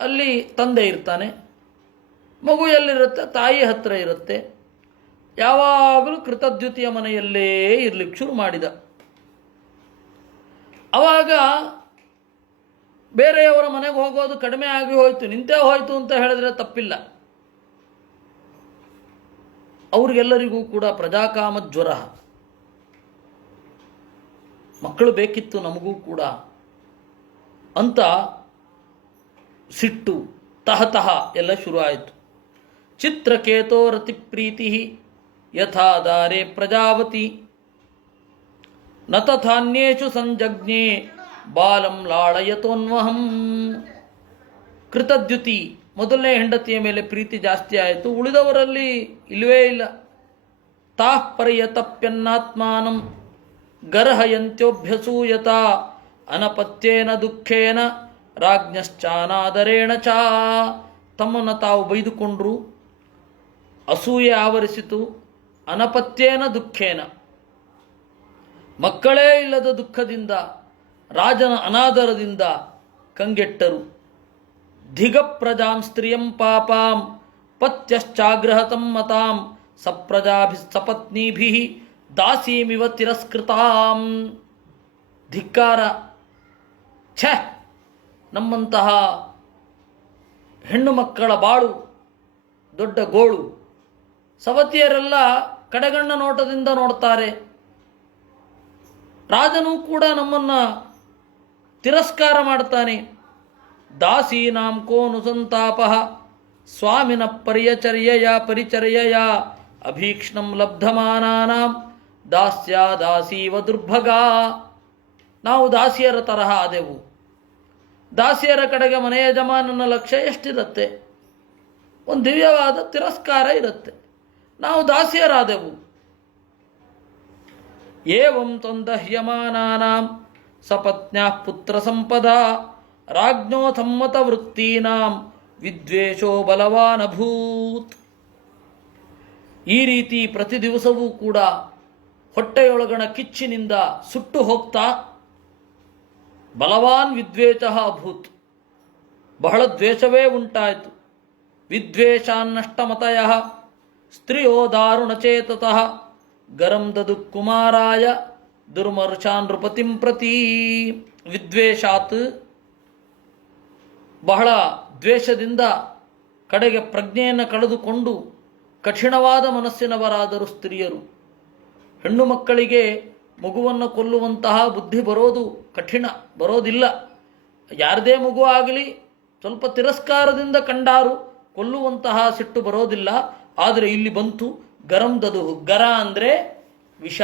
ಅಲ್ಲಿ ತಂದೆ ಇರ್ತಾನೆ, ಮಗು ಎಲ್ಲಿರುತ್ತೆ ತಾಯಿ ಹತ್ರ ಇರುತ್ತೆ. ಯಾವಾಗಲೂ ಕೃತದ್ಯುತಿಯ ಮನೆಯಲ್ಲೇ ಇರ್ಲಿಕ್ಕೆ ಶುರು ಮಾಡಿದ. ಅವಾಗ ಬೇರೆಯವರ ಮನೆಗೆ ಹೋಗೋದು ಕಡಿಮೆ ಆಗಿ ಹೋಯ್ತು, ನಿಂತೇ ಹೋಯ್ತು ಅಂತ ಹೇಳಿದ್ರೆ ತಪ್ಪಿಲ್ಲ. ಅವ್ರಿಗೆಲ್ಲರಿಗೂ ಕೂಡ ಪ್ರಜಾಕಾಮ ಜ್ವರ, ಮಕ್ಕಳು ಬೇಕಿತ್ತು ನಮಗೂ ಕೂಡ ಅಂತ ಸಿಟ್ಟು, ತಹತಃ ಎಲ್ಲ ಶುರು ಆಯಿತು. ಚಿತ್ರಕೇತೋ ರತಿ ಪ್ರೀತಿ ಯಥಾ ದಾರೆ ಪ್ರಜಾವತಿ ನ ತಥಾನ್ಯೇಷು ಸಂಜಜ್ಞೆ ಬಾಲಂ ಲಾಳಯತೋನ್ವಹಂ. ಕೃತದ್ಯುತಿ ಮೊದಲನೇ ಹೆಂಡತಿಯ ಮೇಲೆ ಪ್ರೀತಿ ಜಾಸ್ತಿ ಆಯಿತು, ಉಳಿದವರಲ್ಲಿ ಇಲ್ಲವೇ ಇಲ್ಲ. ತಾಃ ಪರ್ಯತಪ್ಯನ್ನಾತ್ಮಾನಂ ಗರ್ಹಯಂತ್ಯೋಭ್ಯಸೂಯತ ಅನಪತ್ಯೇನ ದುಃಖೇನ ರಾಜ್ಞಶ್ಚಾನಾದರೇಣ ಚ. ತಮ್ಮನ್ನು ತಾವು ಬೈದುಕೊಂಡ್ರು, ಅಸೂಯೆ ಆವರಿಸಿತು. ಅನಪತ್ಯೇನ ದುಃಖೇನ, ಮಕ್ಕಳೇ ಇಲ್ಲದ ದುಃಖದಿಂದ, ರಾಜನ ಅನಾದರದಿಂದ ಕಂಗೆಟ್ಟರು. ಧಿಗಪ್ರಜಾಂ ಸ್ತ್ರಿಯಂ ಪಾಪಾಂ ಪತ್ಯಶ್ಚಾಗ್ರಹತಂ ಮತಾಂ ಸಪ್ರಜಾಭಿಸ್ಸಪತ್ನೀಭಿಃ ದಾಸೀಮಿವ ತಿರಸ್ಕೃತಾಂ. ಧಿಕ್ಕಾರ, ಛೆ, ನಮ್ಮಂತಹ ಹೆಣ್ಣು ಮಕ್ಕಳ ಬಾಳು ದೊಡ್ಡ ಗೋಳು. ಸವತಿಯರೆಲ್ಲ ಕಡೆಗಣ್ಣ ನೋಟದಿಂದ ನೋಡ್ತಾರೆ. ರಾಜನೂ ಕೂಡ ನಮ್ಮನ್ನು ತಿರಸ್ಕಾರ ಮಾಡ್ತಾನೆ. ದಾಸೀನಾಂ ಕೋನು ಸಂತಾಪಃ ಸ್ವಾಮಿನ ಪರಿಚರ್ಯಯ ಅಭೀಕ್ಷ್ಣಂ ಲಬ್ಧಮಾನಾನಾಂ ದಾಸ್ಯ ದಾಸೀವ ದುರ್ಭಗ. ನಾವು ದಾಸಿಯರ ತರಹ ಆದೆವು. ದಾಸಿಯರ ಕಡೆಗೆ ಮನೆ ಯಜಮಾನನ ಲಕ್ಷ್ಯ ಎಷ್ಟಿರುತ್ತೆ? ಒಂದು ದಿವ್ಯವಾದ ತಿರಸ್ಕಾರ ಇರುತ್ತೆ. ನಾವು ದಾಸಿಯರಾದೆವು. ಏವಂ ತ್ವಂದಹ್ಯಮಾನಾನಾಂ ಸಪತ್ನ್ಯಾಃ ಪುತ್ರ ಸಂಪದಾ ರಾಜ್ಞೋ ಸಮ್ಮತ ವೃತ್ತೀನಾಂ ವಿದ್ವೇಷೋ ಬಲವಾನಭೂತ್. ಈ ರೀತಿ ಪ್ರತಿ ದಿವಸವೂ ಕೂಡ ಹೊಟ್ಟೆಯೊಳಗಣ ಕಿಚ್ಚಿನಿಂದ ಸುಟ್ಟು ಹೋಗ್ತಾ ಬಲವಾನ್ ವಿದ್ವೇಷ ಅಭೂತ್, ಬಹಳ ದ್ವೇಷವೇ ಉಂಟಾಯಿತು. ವಿದ್ವೇಷಾನ್ನಷ್ಟಮತಯ ಸ್ತ್ರೀಯೋ ದಾರುಣಚೇತತಃ ಗರಂ ದದು ಕುಮಾರಾಯ ದುರ್ಮರ್ಷಾನ್ ನೃಪತಿಂ ಪ್ರತಿ. ವಿದ್ವೇಷಾತ್, ಬಹಳ ದ್ವೇಷದಿಂದ ಕಡೆಗೆ ಪ್ರಜ್ಞೆಯನ್ನು ಕಳೆದುಕೊಂಡು ಕಠಿಣವಾದ ಮನಸ್ಸಿನವರಾದರು ಸ್ತ್ರೀಯರು. ಹೆಣ್ಣು ಮಕ್ಕಳಿಗೆ ಮಗುವನ್ನು ಕೊಲ್ಲುವಂತಹ ಬುದ್ಧಿ ಬರೋದು ಕಠಿಣ, ಬರೋದಿಲ್ಲ. ಯಾರದೇ ಮಗು ಆಗಲಿ ಸ್ವಲ್ಪ ತಿರಸ್ಕಾರದಿಂದ ಕಂಡಾರು ಕೊಲ್ಲುವಂತಹ ಸಿಟ್ಟು ಬರೋದಿಲ್ಲ. ಆದರೆ ಇಲ್ಲಿ ಬಂತು ಗರಂ ದದು. ಗರ ಅಂದರೆ ವಿಷ,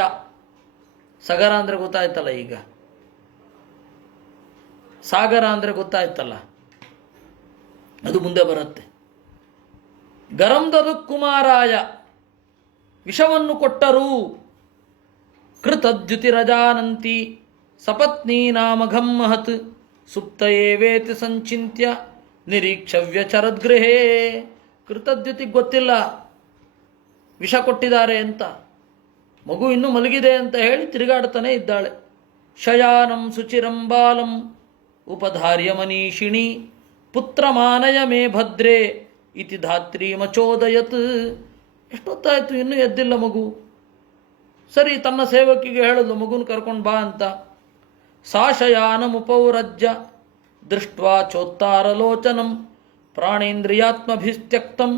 ಸಗರ ಅಂದರೆ ಗೊತ್ತಾಯ್ತಲ್ಲ, ಈಗ ಸಾಗರ ಅಂದರೆ ಗೊತ್ತಾಯ್ತಲ್ಲ, ಅದು ಮುಂದೆ ಬರುತ್ತೆ. ಗರಂ ದದು ಕುಮಾರಾಯ, ವಿಷವನ್ನು ಕೊಟ್ಟರು. ಕೃತದ್ಯುತಿರಜಾನಂತಿ ಸಪತ್ನೀ ನಾಮಘಂ ಮಹತ್ ಸುಪ್ತ ಏವೇತಿ ಸಂಚಿಂತ್ಯ ನಿರೀಕ್ಷವ್ಯ ಚರದ್ಗೃಹೇ. ಕೃತದ್ಯುತಿಗೆ ಗೊತ್ತಿಲ್ಲ ವಿಷ ಕೊಟ್ಟಿದ್ದಾರೆ ಅಂತ, ಮಗು ಇನ್ನೂ ಮಲಗಿದೆ ಅಂತ ಹೇಳಿ ತಿರುಗಾಡ್ತಾನೆ ಇದ್ದಾಳೆ. ಶಯಾನಂ ಸುಚಿರಂ ಬಾಲಂ ಉಪಧಾರ್ಯ ಮನೀಷಿಣಿ ಪುತ್ರ ಮಾನಯ ಮೇ ಭದ್ರೇ ಇತಿ ಧಾತ್ರಿ ಮಚೋದಯತ್. ಎಷ್ಟೊತ್ತಾಯಿತು ಇನ್ನೂ ಎದ್ದಿಲ್ಲ ಮಗು. ಸರಿ, ತನ್ನ ಸೇವಕಿಗೆ ಹೇಳಿದ್ಲು ಮಗುನ ಕರ್ಕೊಂಡು ಬಾ ಅಂತ. ಸಾ ಶಯಾನಮುಪೌರಜ್ಯ ದೃಷ್ಟ್ವಾ ಚೋತ್ತಾರಲೋಚನಂ ಪ್ರಾಣೇಂದ್ರಿಯಾತ್ಮಭಿಸ್ತ್ಯಕ್ತಂ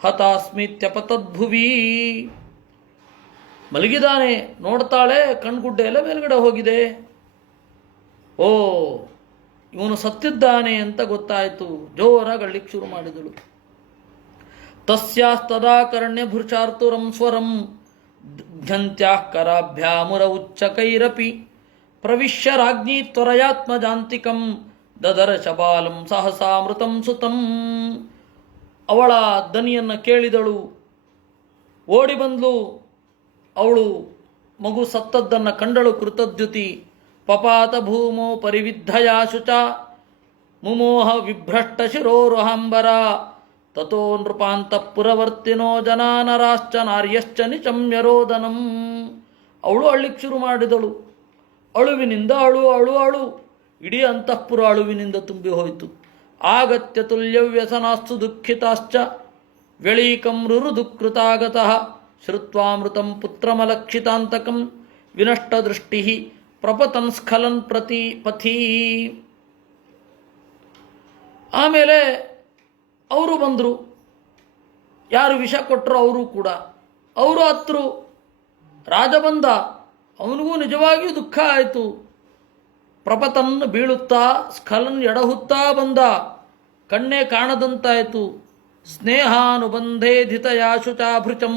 ಹತಾಸ್ಮಿತ್ಯಪತದ್ಭುವಿ. ಮಲಗಿದಾನೆ, ನೋಡ್ತಾಳೆ, ಕಣ್ಗುಡ್ಡೆ ಎಲ್ಲ ಮೇಲ್ಗಡೆ ಹೋಗಿದೆ. ಓ, ಇವನು ಸತ್ತಿದ್ದಾನೆ ಅಂತ ಗೊತ್ತಾಯಿತು. ಜೋರಾಗಿ ಅಳ್ಳಿಕ್ಕೆ ಶುರು ಮಾಡಿದಳು. ತಸ್ಯಾಸ್ತದಾ ಕರ್ಣ್ಯ ಭೃಚಾರ್ತುರಂ ಸ್ವರಂ ಘಂತ್ಯಾಃ ಕರಾಭ್ಯಾಮುರ ಉಚ್ಚಕೈರಪಿ ಪ್ರವಿಶ್ಯ ರಾಜ್ಞಿ ತ್ವರಯಾತ್ಮಜಾಂತಿಕಂ ದದರ್ಶ ಬಾಲಂ ಸಹಸಾಮೃತಂ ಸುತಂ. ಅವಳ ದನಿಯನ್ನು ಕೇಳಿದಳು, ಓಡಿ ಬಂದ್ಲು. ಅವಳು ಮಗು ಸತ್ತದ್ದನ್ನು ಕಂಡಳು. ಕೃತದ್ಯುತಿ ಪಪಾತ ಭೂಮೋ ಪರಿವಿದ್ಧಯಾ ಶುಚ ಮುಮೋಹ ವಿಭ್ರಷ್ಟ ಶಿರೋರುಹಾಂಬರ ತಥೋ ನೃಪಾಂತಃಪುರವರ್ತಿನೋ ಜನಾನರಾಶ್ಚ ನಾರ್ಯಶ್ಚ ನಿಚಮ್ಯರೋದನಂ. ಅವಳು ಅಳ್ಳಿಕ್ಕೆ ಶುರು ಮಾಡಿದಳು. ಅಳುವಿನಿಂದ ಅಳು ಅಳು ಅಳು, ಇಡೀ ಅಂತಃಪುರ ಅಳುವಿನಿಂದ ತುಂಬಿ ಹೋಯಿತು. ಆಗತ್ಯ ತುಲ್ಯವ್ಯಸನಾಸ್ತು ದುಃಖಿತಾಶ್ಚ ವ್ಯಳೀಕಂ ರುರುದುಕೃತಾಗತಃ ಶ್ರುತ್ವಾಮೃತಂ ಪುತ್ರಮಲಕ್ಷಿತಾಂತಕಂ ವಿನಷ್ಟ ದೃಷ್ಟಿ ಪ್ರಪತನ್ ಸ್ಖಲನ್ ಪ್ರತಿ ಪಥಿ. ಆಮೇಲೆ ಅವರು ಬಂದರು, ಯಾರು ವಿಷ ಕೊಟ್ಟರು ಅವರು ಕೂಡ. ಅವರು ಹತ್ರು, ರಾಜ ಬಂದ, ಅವನಿಗೂ ನಿಜವಾಗಿಯೂ ದುಃಖ ಆಯಿತು. ಪ್ರಪತನ್ ಬೀಳುತ್ತಾ ಸ್ಖಲನ್ ಎಡಹುತ್ತಾ ಬಂದ, ಕಣ್ಣೇ ಕಾಣದಂತಾಯಿತು. ಸ್ನೇಹಾನುಬಂಧೇ ಧಿತಯಾಶುಚಾಭೃಚಂ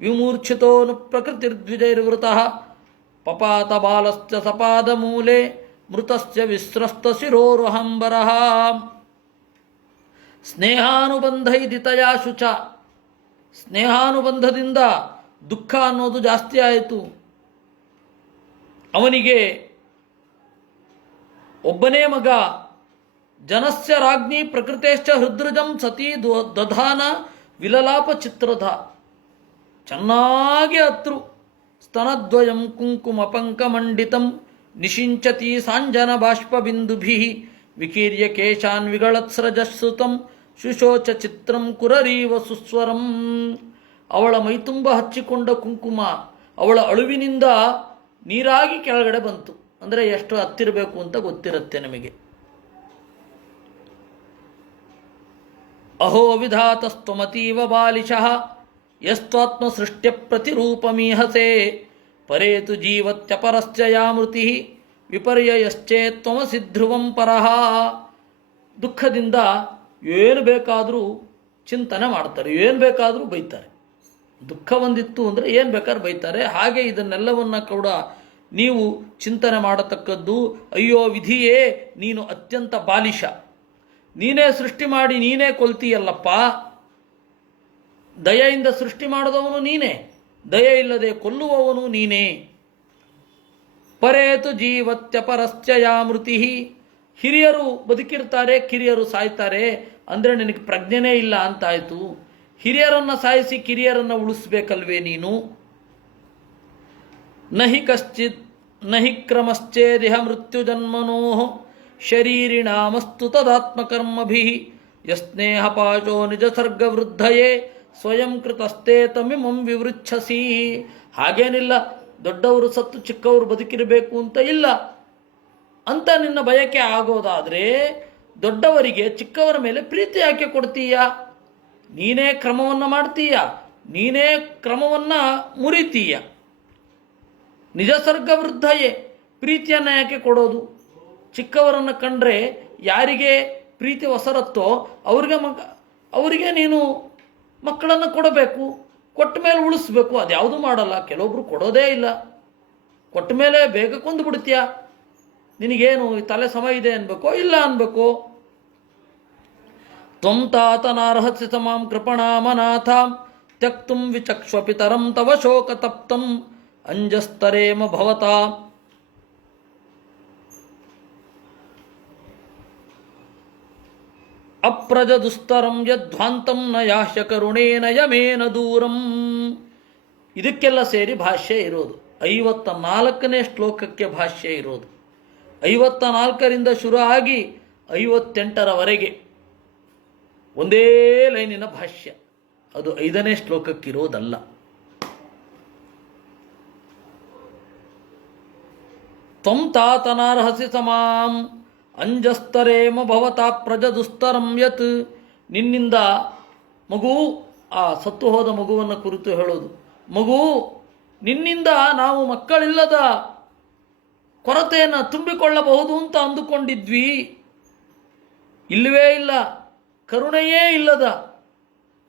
ವಿಮೂರ್ಛಿತೋನು ಪ್ರಕೃತಿರ್ದ್ವಿಜೈರ್ವೃತಃ ಪಪಾತ ಬಾಲಸ್ಯ ಸಪಾದ ಮೂಲೆ ಮೃತಸ್ಯ ವಿಸ್ರಸ್ತ ಶಿರೋರುಹಂಬರಃ. ಸ್ನೇಹಾನುಬಂಧೈದಿತಯಾ ಶುಚ, ಸ್ನೇಹಾನುಬಂಧದಿಂದ ದುಃಖ ಅನ್ನೋದು ಜಾಸ್ತಿ ಆಯಿತು. ಅವನಿಗೆ ಒಬ್ಬನೇ ಮಗ. ಜನಸ್ಯ ರಾಜ್ಞಿ ಪ್ರಕೃತೇಶ್ಚ ಹೃದೃಜಂ ಸತಿ ದಧಾನ ವಿಲಲಾಪ ಚಿತ್ರದ. ಚೆನ್ನಾಗಿ ಅತ್ರು. ಸ್ತನದ್ವಯಂ ಕುಂಕುಮ ಪಂಕಮಂಡಿತಂ ನಿಷಿಂಚತಿ ಸಾಂಜನ ಬಾಷ್ಪಬಿಂದುಭಿ ವಿಕೀರ್ಯ ಕೇಶಾನ್ ವಿಗಳತ್ಸ್ರಜಶ್ರುತಂ ಶುಶೋಚ ಚಿತ್ರಂ ಕುರರೀವ ಸುಸ್ವರಂ. ಅವಳ ಮೈತುಂಬ ಹಚ್ಚಿಕೊಂಡ ಕುಂಕುಮ ಅವಳ ಅಳುವಿನಿಂದ ನೀರಾಗಿ ಕೆಳಗಡೆ ಬಂತು. ಅಂದರೆ ಎಷ್ಟು ಹತ್ತಿರಬೇಕು ಅಂತ ಗೊತ್ತಿರುತ್ತೆ ನಿಮಗೆ. ಅಹೋ ವಿಧಾತಸ್ತ್ವಮತೀವ ಬಾಲಿಶಃ ಯಸ್ತ್ವಾತ್ಮ ಸೃಷ್ಟ್ಯ ಪ್ರತಿರೂಪಮೀಹಸೆ ಪರೇತು ಜೀವತ್ಯಪರಸ್ಯ ಯಾ ಮೃತಿ ವಿಪರ್ಯಯಶ್ಚೇತ್ವಮಸಿ ಧ್ರುವಂ ಪರಃ. ದುಃಖದಿಂದ ಏನು ಬೇಕಾದರೂ ಚಿಂತನೆ ಮಾಡ್ತಾರೆ, ಏನು ಬೇಕಾದರೂ ಬೈತಾರೆ. ದುಃಖ ಒಂದಿತ್ತು ಅಂದರೆ ಏನು ಬೇಕಾದ್ರೂ ಬೈತಾರೆ. ಹಾಗೆ ಇದನ್ನೆಲ್ಲವನ್ನ ಕೂಡ ನೀವು ಚಿಂತನೆ ಮಾಡತಕ್ಕದ್ದು. ಅಯ್ಯೋ ವಿಧಿಯೇ, ನೀನು ಅತ್ಯಂತ ಬಾಲಿಶ, ನೀನೇ ಸೃಷ್ಟಿ ಮಾಡಿ ನೀನೇ ಕೊಲ್ತೀಯಲ್ಲಪ್ಪ. ದಯೆಯಿಂದ ಸೃಷ್ಟಿ ಮಾಡಿದವನು ನೀನೇ, ದಯೆ ಇಲ್ಲದೆ ಕೊಲ್ಲುವವನು ನೀನೇ. ಪರೇತು ಜೀವತ್ಯ ಪರಶ್ಚಯ ಮೃತಿ. ಹಿರಿಯರು ಬದುಕಿರ್ತಾರೆ, ಕಿರಿಯರು ಸಾಯ್ತಾರೆ ಅಂದರೆ ನಿನಗೆ ಪ್ರಜ್ಞೆನೇ ಇಲ್ಲ ಅಂತಾಯ್ತು. ಹಿರಿಯರನ್ನು ಸಾಯಿಸಿ ಕಿರಿಯರನ್ನು ಉಳಿಸ್ಬೇಕಲ್ವೇ ನೀನು? ನಹಿ ಕಶ್ಚಿತ್ ನಹಿ ಕ್ರಮಶ್ಚೇದಿಹ ಮೃತ್ಯು ಜನ್ಮನೋ ಶರೀರಿಣಾಮಸ್ತು ತದಾತ್ಮಕರ್ಮಭಿ ಯಸ್ನೇಹ ಪಾಶೋ ನಿಜ ಸರ್ಗವೃದ್ಧಯೇ ಸ್ವಯಂ ಕೃತಸ್ಥೇ ತಮಿಮಂ ವಿವೃಚ್ಛಸಿ. ಹಾಗೇನಿಲ್ಲ, ದೊಡ್ಡವರು ಸತ್ತು ಚಿಕ್ಕವರು ಬದುಕಿರಬೇಕು ಅಂತ ಇಲ್ಲ ಅಂತ ನಿನ್ನ ಬಯಕೆ ಆಗೋದಾದರೆ ದೊಡ್ಡವರಿಗೆ ಚಿಕ್ಕವರ ಮೇಲೆ ಪ್ರೀತಿ ಯಾಕೆ ಕೊಡ್ತೀಯ? ನೀನೇ ಕ್ರಮವನ್ನು ಮಾಡ್ತೀಯ, ನೀನೇ ಕ್ರಮವನ್ನು ಮುರಿತೀಯ. ನಿಜ ಸರ್ಗವೃದ್ಧಯೇ, ಪ್ರೀತಿಯನ್ನು ಯಾಕೆ ಕೊಡೋದು? ಚಿಕ್ಕವರನ್ನು ಕಂಡ್ರೆ ಯಾರಿಗೆ ಪ್ರೀತಿ ಒಸರತ್ತೋ ಅವರಿಗೆ ನೀನು ಮಕ್ಕಳನ್ನು ಕೊಡಬೇಕು, ಕೊಟ್ಟ ಮೇಲೆ ಉಳಿಸ್ಬೇಕು. ಅದ್ಯಾವುದೂ ಮಾಡಲ್ಲ. ಕೆಲವೊಬ್ರು ಕೊಡೋದೇ ಇಲ್ಲ, ಕೊಟ್ಟ ಮೇಲೆ ಬೇಗ ಕೊಂದು ಬಿಡ್ತೀಯ. ನಿನಗೇನು ತಲೆ ಸಮ ಇದೆ ಅನ್ಬೇಕೋ ಇಲ್ಲ ಅನ್ಬೇಕು. ತ್ವಂ ತಾತನಾರ್ಹಸಿ ಸಮಾಂ ಕೃಪಣಾಮನಾಥಾಂ ತ್ಯಕ್ತುಂ ವಿಚಕ್ಷ್ವಪಿತರಂ ತವ ಶೋಕ ತಪ್ತಂ ಅಂಜಸ್ತರೇಮ ಭವತಾ. ಅಪ್ರಜ ದುಸ್ತರಂ ಯಧ್ವಾಂತಂ ನ ಯಾಹ್ಯ ಕರುಣೇನ ಯಮೇನ ದೂರಂ. ಇದಕ್ಕೆಲ್ಲ ಸೇರಿ ಭಾಷ್ಯ ಇರೋದು 54ನೇ ಶ್ಲೋಕಕ್ಕೆ ಭಾಷ್ಯ ಇರೋದು. 54ರಿಂದ ಶುರು ಆಗಿ 58ರವರೆಗೆ ಒಂದೇ ಲೈನಿನ ಭಾಷ್ಯ. ಅದು 5ನೇ ಶ್ಲೋಕಕ್ಕಿರೋದಲ್ಲ. ತ್ವಂ ತಾತನಾರ್ಹಸಿ ಸಮಾಂ ಅಂಜಸ್ತರೇಮ ಭವತಾ ಪ್ರಜ ದುಸ್ತರಂ ಯತ್. ನಿನ್ನಿಂದ ಮಗು, ಆ ಸತ್ತು ಹೋದ ಮಗುವನ್ನು ಕುರಿತು ಹೇಳೋದು. ಮಗು, ನಿನ್ನಿಂದ ನಾವು ಮಕ್ಕಳಿಲ್ಲದ ಕೊರತೆಯನ್ನು ತುಂಬಿಕೊಳ್ಳಬಹುದು ಅಂತ ಅಂದುಕೊಂಡಿದ್ವಿ. ಇಲ್ಲವೇ ಇಲ್ಲ. ಕರುಣೆಯೇ ಇಲ್ಲದ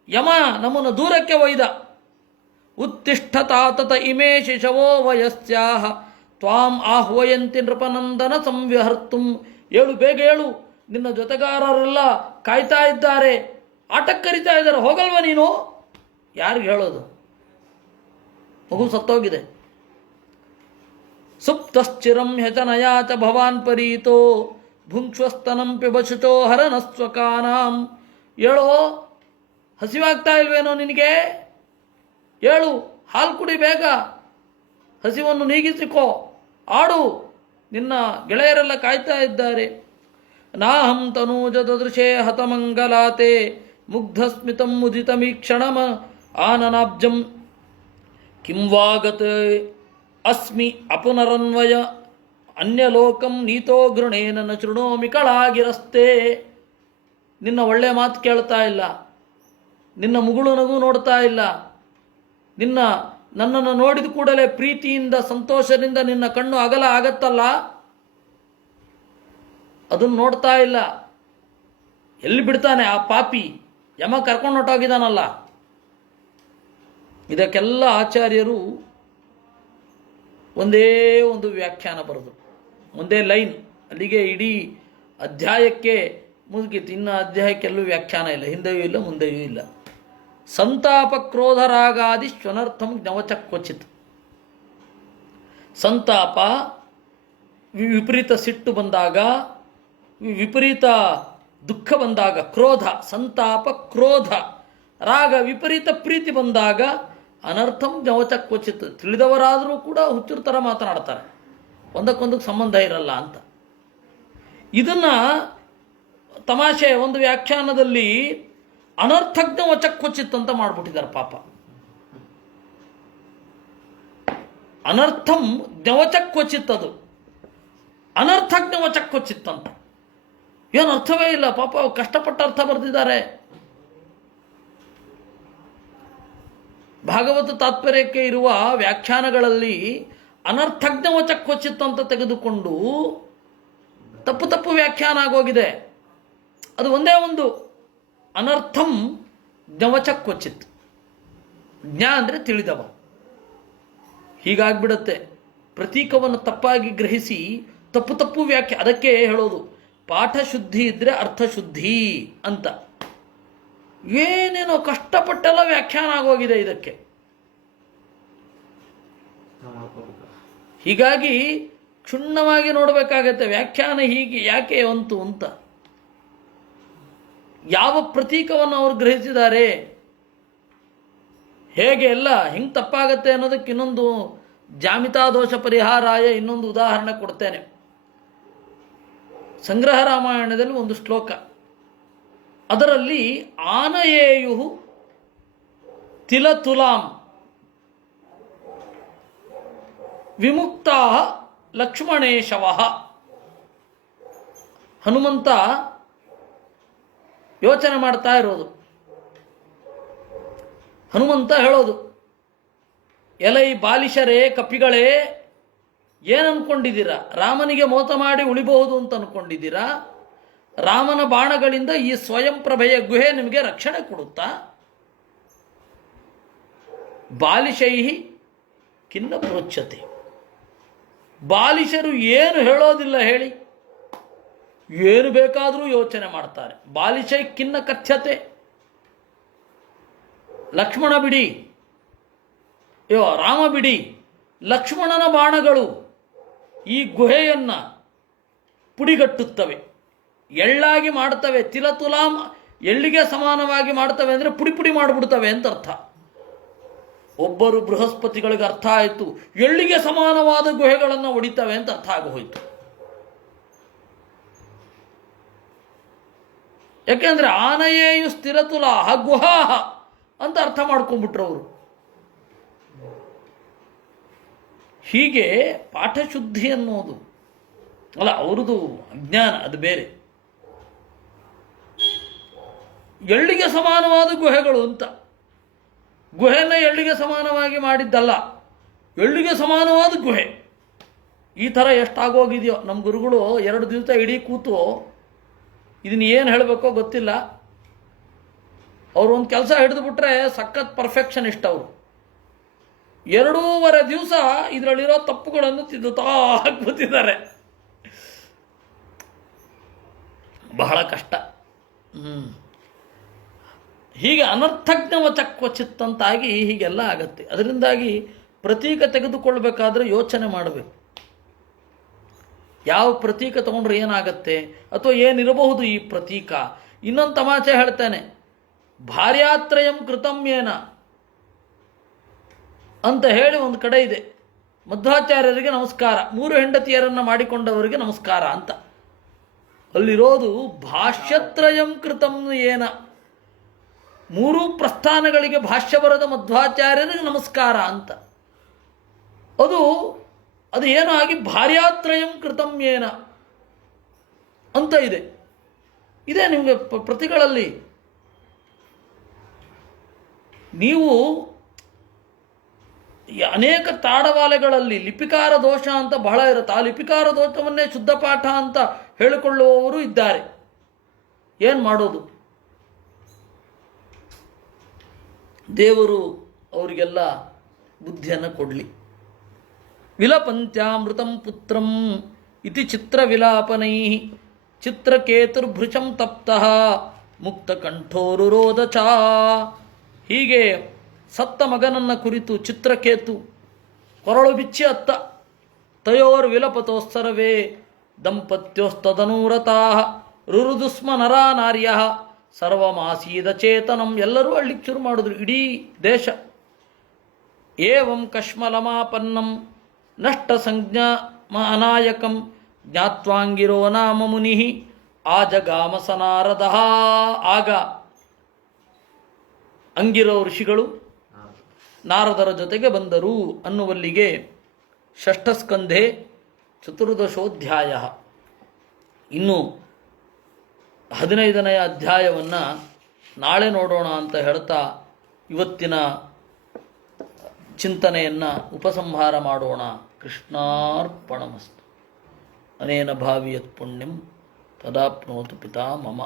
ಯಮ ನಮ್ಮನ್ನು ದೂರಕ್ಕೆ ಒಯ್ದ. ಉತ್ತಿಷ್ಠತಾತತ ಇಮೇ ಶಿಶವೋ ವಯಸ್ಯಾಹ ತ್ವಾಂ ಆಹ್ವಯಂತಿ ನೃಪನಂದನ ಸಂವ್ಯಹರ್ತುಂ. ಏಳು, ಬೇಗ ಏಳು, ನಿನ್ನ ಜೊತೆಗಾರರೆಲ್ಲ ಕಾಯ್ತಾ ಇದ್ದಾರೆ, ಆಟಕ್ಕೆ ಕರಿತಾ ಇದ್ದಾರೆ, ಹೋಗಲ್ವ ನೀನು? ಯಾರಿಗೆ ಹೇಳೋದು? ಮಗು ಸತ್ತೋಗಿದೆ. ಸುಪ್ತಶ್ಚಿರಂ ಹ್ಯಚನಯಾ ಚ ಭವಾನ್ ಪರೀತೋ ಭುಂಕ್ಷ್ವಸ್ತನಂ ಪಿಬಶುಚೋ ಹರನಸ್ವಕಾನಾಂ. ಏಳೋ, ಹಸಿವಾಗ್ತಾ ಇಲ್ವೇನೋ ನಿನಗೆ? ಏಳು, ಹಾಲು ಕುಡಿ ಬೇಗ, ಹಸಿವನ್ನು ನೀಗಿಸಿಕೋ, ಆಡು, ನಿನ್ನ ಗೆಳೆಯರೆಲ್ಲ ಕಾಯ್ತಾ ಇದ್ದಾರೆ. ನಾಹಂ ತನೂಜ ದದೃಶೇ ಹತಮಂಗಲಾತೆ ಮುಗ್ಧಸ್ಮಿತಂ ಮುದಿತಮೀಕ್ಷಣಮ ಆನನಾಬ್ಜಂ ಕಿಂ ವಾಗತ್ ಅಸ್ಮಿ ಅಪುನರನ್ವಯ ಅನ್ಯಲೋಕಂ ನೀತೋ ಗೃಣೇನ ನ ಶೃಣೋಮಿ ಕಳಾಗಿರಸ್ತೆ. ನಿನ್ನ ಒಳ್ಳೆ ಮಾತು ಕೇಳ್ತಾ ಇಲ್ಲ, ನಿನ್ನ ಮುಗುಳು ನಗು ನೋಡ್ತಾ ಇಲ್ಲ, ನನ್ನನ್ನು ನೋಡಿದ ಕೂಡಲೇ ಪ್ರೀತಿಯಿಂದ ಸಂತೋಷದಿಂದ ನಿನ್ನ ಕಣ್ಣು ಅಗಲ ಆಗತ್ತಲ್ಲ, ಅದನ್ನು ನೋಡ್ತಾ ಇಲ್ಲ. ಎಲ್ಲಿ ಬಿಡ್ತಾನೆ ಆ ಪಾಪಿ? ಯಮ ಕರ್ಕೊಂಡು ಹೊಟ್ಟೋಗಿದ್ದಾನಲ್ಲ. ಇದಕ್ಕೆಲ್ಲ ಆಚಾರ್ಯರು ಒಂದೇ ಒಂದು ವ್ಯಾಖ್ಯಾನ ಬರೆದು, ಒಂದೇ ಲೈನ್, ಅಲ್ಲಿಗೆ ಇಡೀ ಅಧ್ಯಾಯಕ್ಕೆ ಮುಗಿತು. ಇನ್ನು ಅಧ್ಯಾಯಕ್ಕೆಲ್ಲೂ ವ್ಯಾಖ್ಯಾನ ಇಲ್ಲ, ಹಿಂದೆಯೂ ಇಲ್ಲ ಮುಂದೆಯೂ ಇಲ್ಲ. ಸಂತಾಪ ಕ್ರೋಧರಾಗಾದಿ ಶ್ವನರ್ಥಂ ಜ್ಞವಚ ಕ್ವಚಿತ್. ಸಂತಾಪ, ವಿಪರೀತ ಸಿಟ್ಟು ಬಂದಾಗ, ವಿಪರೀತ ದುಃಖ ಬಂದಾಗ ಕ್ರೋಧ, ಸಂತಾಪ ಕ್ರೋಧ. ರಾಗ, ವಿಪರೀತ ಪ್ರೀತಿ ಬಂದಾಗ ಅನರ್ಥಂ ಜ್ಞವಚ ಕ್ವಚಿತ್. ತಿಳಿದವರಾದರೂ ಕೂಡ ಹುಚ್ಚರ ಥರ ಮಾತನಾಡ್ತಾರೆ, ಒಂದಕ್ಕೊಂದಕ್ಕೆ ಸಂಬಂಧ ಇರಲ್ಲ ಅಂತ. ಇದನ್ನ ತಮಾಷೆ ಒಂದು ವ್ಯಾಖ್ಯಾನದಲ್ಲಿ ಅನರ್ಥಜ್ಞ ವಚಕ್ವಚಿತ್ ಅಂತ ಮಾಡಿಬಿಟ್ಟಿದ್ದಾರೆ ಪಾಪ. ಅನರ್ಥಂ ಜ್ಞವಚಕ್ವಚಿತ್, ಅದು ಅನರ್ಥಜ್ಞ ವಚಕ್ವಚಿತ್ ಅಂತ. ಏನು ಅರ್ಥವೇ ಇಲ್ಲ ಪಾಪ, ಕಷ್ಟಪಟ್ಟ ಅರ್ಥ ಬರೆದಿದ್ದಾರೆ. ಭಾಗವತ ತಾತ್ಪರ್ಯಕ್ಕೆ ಇರುವ ವ್ಯಾಖ್ಯಾನಗಳಲ್ಲಿ ಅನರ್ಥಜ್ಞ ವಚಕ್ವಚಿತ್ ಅಂತ ತೆಗೆದುಕೊಂಡು ತಪ್ಪು ತಪ್ಪು ವ್ಯಾಖ್ಯಾನ ಆಗೋಗಿದೆ. ಅದು ಒಂದೇ ಒಂದು, ಅನರ್ಥಂ ಜ್ಞವಚ ಕ್ವಚಿತ್. ಜ್ಞ ಅಂದರೆ ತಿಳಿದವ. ಹೀಗಾಗ್ಬಿಡತ್ತೆ. ಪ್ರತೀಕವನ್ನು ತಪ್ಪಾಗಿ ಗ್ರಹಿಸಿ ತಪ್ಪು ತಪ್ಪು ವ್ಯಾಖ್ಯಾ. ಅದಕ್ಕೆ ಹೇಳೋದು ಪಾಠ ಶುದ್ಧಿ ಇದ್ರೆ ಅರ್ಥಶುದ್ಧಿ ಅಂತ. ಏನೇನೋ ಕಷ್ಟಪಟ್ಟೆಲ್ಲ ವ್ಯಾಖ್ಯಾನ ಆಗೋಗಿದೆ ಇದಕ್ಕೆ. ಹೀಗಾಗಿ ಕ್ಷುಣ್ಣವಾಗಿ ನೋಡಬೇಕಾಗತ್ತೆ. ವ್ಯಾಖ್ಯಾನ ಹೀಗೆ ಯಾಕೆ ಅಂತು ಅಂತ, ಯಾವ ಪ್ರತೀಕವನ್ನು ಅವರು ಗ್ರಹಿಸಿದ್ದಾರೆ, ಹೇಗೆ ಎಲ್ಲ ಹಿಂಗೆ ತಪ್ಪಾಗತ್ತೆ ಅನ್ನೋದಕ್ಕೆ ಇನ್ನೊಂದು ಜಾಮಿತಾ ದೋಷ ಪರಿಹಾರಾಯ ಇನ್ನೊಂದು ಉದಾಹರಣೆ ಕೊಡ್ತೇನೆ. ಸಂಗ್ರಹ ರಾಮಾಯಣದಲ್ಲಿ ಒಂದು ಶ್ಲೋಕ, ಅದರಲ್ಲಿ ಆನಯೇಯು ತಿಲತುಲಾಂ ವಿಮುಕ್ತಾ ಲಕ್ಷ್ಮಣೇಶವ. ಹನುಮಂತ ಯೋಚನೆ ಮಾಡ್ತಾ ಇರೋದು, ಹನುಮಂತ ಹೇಳೋದು, ಎಲೈ ಬಾಲಿಶರೇ, ಕಪಿಗಳೇ, ಏನು ಅನ್ಕೊಂಡಿದ್ದೀರಾ? ರಾಮನಿಗೆ ಮೋಸ ಮಾಡಿ ಉಳಿಬಹುದು ಅಂತ ಅನ್ಕೊಂಡಿದ್ದೀರಾ? ರಾಮನ ಬಾಣಗಳಿಂದ ಈ ಸ್ವಯಂ ಪ್ರಭೆಯ ಗುಹೆ ನಿಮಗೆ ರಕ್ಷಣೆ ಕೊಡುತ್ತಾ? ಬಾಲಿಶೈಹಿ ಖಿನ್ನ ಪ್ರೋಚ್ಯತೆ. ಬಾಲಿಶರು ಏನು ಹೇಳೋದಿಲ್ಲ ಹೇಳಿ, ಏನು ಬೇಕಾದರೂ ಯೋಚನೆ ಮಾಡ್ತಾರೆ. ಬಾಲಿಶೈ ಖಿನ್ನ ಕಥ್ಯತೆ. ಲಕ್ಷ್ಮಣ ಬಿಡಿ, ರಾಮ ಬಿಡಿ, ಲಕ್ಷ್ಮಣನ ಬಾಣಗಳು ಈ ಗುಹೆಯನ್ನು ಪುಡಿಗಟ್ಟುತ್ತವೆ, ಎಳ್ಳಾಗಿ ಮಾಡ್ತವೆ. ತಿಲತುಲಾಂ, ಎಳ್ಳಿಗೆ ಸಮಾನವಾಗಿ ಮಾಡ್ತವೆ ಅಂದರೆ ಪುಡಿ ಪುಡಿ ಮಾಡಿಬಿಡ್ತವೆ ಅಂತ ಅರ್ಥ. ಒಬ್ಬರು ಬೃಹಸ್ಪತಿಗಳಿಗೆ ಅರ್ಥ ಆಯಿತು, ಎಳ್ಳಿಗೆ ಸಮಾನವಾದ ಗುಹೆಗಳನ್ನು ಒಡಿತವೆ ಅಂತ ಅರ್ಥ ಆಗೋಯ್ತು. ಯಾಕೆಂದ್ರೆ ಆನಯೇಯು ಸ್ಥಿರತುಲಾಹ ಗುಹಾಹ ಅಂತ ಅರ್ಥ ಮಾಡ್ಕೊಂಡ್ಬಿಟ್ರು ಅವರು. ಹೀಗೆ ಪಾಠಶುದ್ಧಿ ಅನ್ನೋದು ಅಲ್ಲ, ಅವ್ರದ್ದು ಅಜ್ಞಾನ ಅದು ಬೇರೆ. ಎಳ್ಳಿಗೆ ಸಮಾನವಾದ ಗುಹೆಗಳು ಅಂತ, ಗುಹೆನ ಎಳ್ಳಿಗೆ ಸಮಾನವಾಗಿ ಮಾಡಿದ್ದಲ್ಲ, ಎಳ್ಳಿಗೆ ಸಮಾನವಾದ ಗುಹೆ. ಈ ಥರ ಎಷ್ಟಾಗೋಗಿದೆಯೋ. ನಮ್ಮ ಗುರುಗಳು 2 ದಿವಸ ಇಡೀ ಕೂತು ಇದನ್ನು ಏನು ಹೇಳಬೇಕೋ ಗೊತ್ತಿಲ್ಲ. ಅವರು ಒಂದು ಕೆಲಸ ಹಿಡಿದುಬಿಟ್ರೆ ಸಖತ್ ಪರ್ಫೆಕ್ಷನಿಸ್ಟ್ ಅವರು. 2.5 ದಿವಸ ಇದರಲ್ಲಿರೋ ತಪ್ಪುಗಳನ್ನು ತಿದ್ದುತ್ತಾ ಕೂತಿದ್ದಾರೆ. ಬಹಳ ಕಷ್ಟ. ಹೀಗೆ ಅನರ್ಥಜ್ಞವಚ ಕ್ವಚಿತ್ತಂತಾಗಿ ಹೀಗೆಲ್ಲ ಆಗತ್ತೆ. ಅದರಿಂದಾಗಿ ಪ್ರತೀಕ ತೆಗೆದುಕೊಳ್ಬೇಕಾದ್ರೆ ಯೋಚನೆ ಮಾಡಬೇಕು. ಯಾವ ಪ್ರತೀಕ ತಗೊಂಡ್ರೆ ಏನಾಗತ್ತೆ, ಅಥವಾ ಏನಿರಬಹುದು ಈ ಪ್ರತೀಕ. ಇನ್ನೊಂದು ತಮಾಷೆ ಹೇಳ್ತೇನೆ, ಭಾರ್ಯಾತ್ರಯಂ ಕೃತಂ ಏನ ಅಂತ ಹೇಳಿ ಒಂದು ಕಡೆ ಇದೆ, ಮಧ್ವಾಚಾರ್ಯರಿಗೆ ನಮಸ್ಕಾರ, 3 ಹೆಂಡತಿಯರನ್ನು ಮಾಡಿಕೊಂಡವರಿಗೆ ನಮಸ್ಕಾರ ಅಂತ. ಅಲ್ಲಿರೋದು ಭಾಷ್ಯತ್ರಯಂ ಕೃತಂ ಏನ, 3 ಪ್ರಸ್ಥಾನಗಳಿಗೆ ಭಾಷ್ಯ ಬರದ ಮಧ್ವಾಚಾರ್ಯರಿಗೆ ನಮಸ್ಕಾರ ಅಂತ. ಅದು ಏನೋ ಆಗಿ ಭಾರ್ಯಾತ್ರಯಂ ಕೃತಂ ಏನ ಅಂತ ಇದೆ ನಿಮಗೆ ಪ್ರತಿಗಳಲ್ಲಿ. ನೀವು ಅನೇಕ ತಾಡವಾಲೆಗಳಲ್ಲಿ ಲಿಪಿಕಾರ ದೋಷ ಅಂತ ಬಹಳ ಇರುತ್ತೆ. ಆ ಲಿಪಿಕಾರ ದೋಷವನ್ನೇ ಶುದ್ಧ ಪಾಠ ಅಂತ ಹೇಳಿಕೊಳ್ಳುವವರು ಇದ್ದಾರೆ. ಏನು ಮಾಡೋದು? ದೇವರು ಅವರಿಗೆಲ್ಲ ಬುದ್ಧಿಯನ್ನು ಕೊಡಲಿ. ವಿಲಪಂತ್ಯಾಮೃತಂ ಪುತ್ರಂ ಇತಿ ಚಿತ್ರ ವಿಲಾಪನೈ ಚಿತ್ರಕೇತುರ್ಭೃಶಂ ತಪ್ತಃ ಮುಕ್ತಕಂಠೋರುರೋಧ ಚ. ಹೀಗೆ ಸತ್ತ ಮಗನನ್ನು ಕುರಿತು ಚಿತ್ರಕೇತು ಕೊರಳು ಬಿಚ್ಚಿ ಅತ್ತ. ತಯೋರ್ ವಿಲಪತೋಸ್ಸರ್ವೇ ದಂಪತ್ಯೋಸ್ತದನೂರತಾ ರುರುದುಸ್ಮ ನರಾ ನಾರ್ಯ ಸರ್ವಮಾಸೀದ ಚೇತನಂ. ಎಲ್ಲರೂ ಅಳ್ಳಿಕ್ಕೆ ಶುರು ಮಾಡಿದ್ರು, ಇಡೀ ದೇಶ. ಏವಂ ಕಶ್ಮಲಮಾಪನ್ನಂ ನಷ್ಟ ಸಂಜ್ಞಾ ಅನಾಯಕಂ ಜ್ಞಾತ್ವಾಂಗಿರೋ ನಾಮ ಮುನಿ ಆಜಗಾಮಸ ನಾರದ. ಆಗ ಅಂಗಿರೋ ಋಷಿಗಳು ನಾರದರ ಜೊತೆಗೆ ಬಂದರು ಅನ್ನುವಲ್ಲಿಗೆ ಷಷ್ಠಸ್ಕಂಧೆ ಚತುರ್ದಶೋಧ್ಯಾಯ. ಇನ್ನು 15ನೇ ಅಧ್ಯಾಯವನ್ನು ನಾಳೆ ನೋಡೋಣ ಅಂತ ಹೇಳ್ತಾ ಇವತ್ತಿನ ಚಿಂತನೆಯನ್ನು ಉಪಸಂಹಾರ ಮಾಡೋಣ. ಕೃಷ್ಣಾರ್ಪಣಮಸ್ತು. ಅನೇನ ಭಾವಿಯತ್ ಪುಣ್ಯಂ ತದಾಪ್ನೋತು ಪಿತಾ ಮಮ.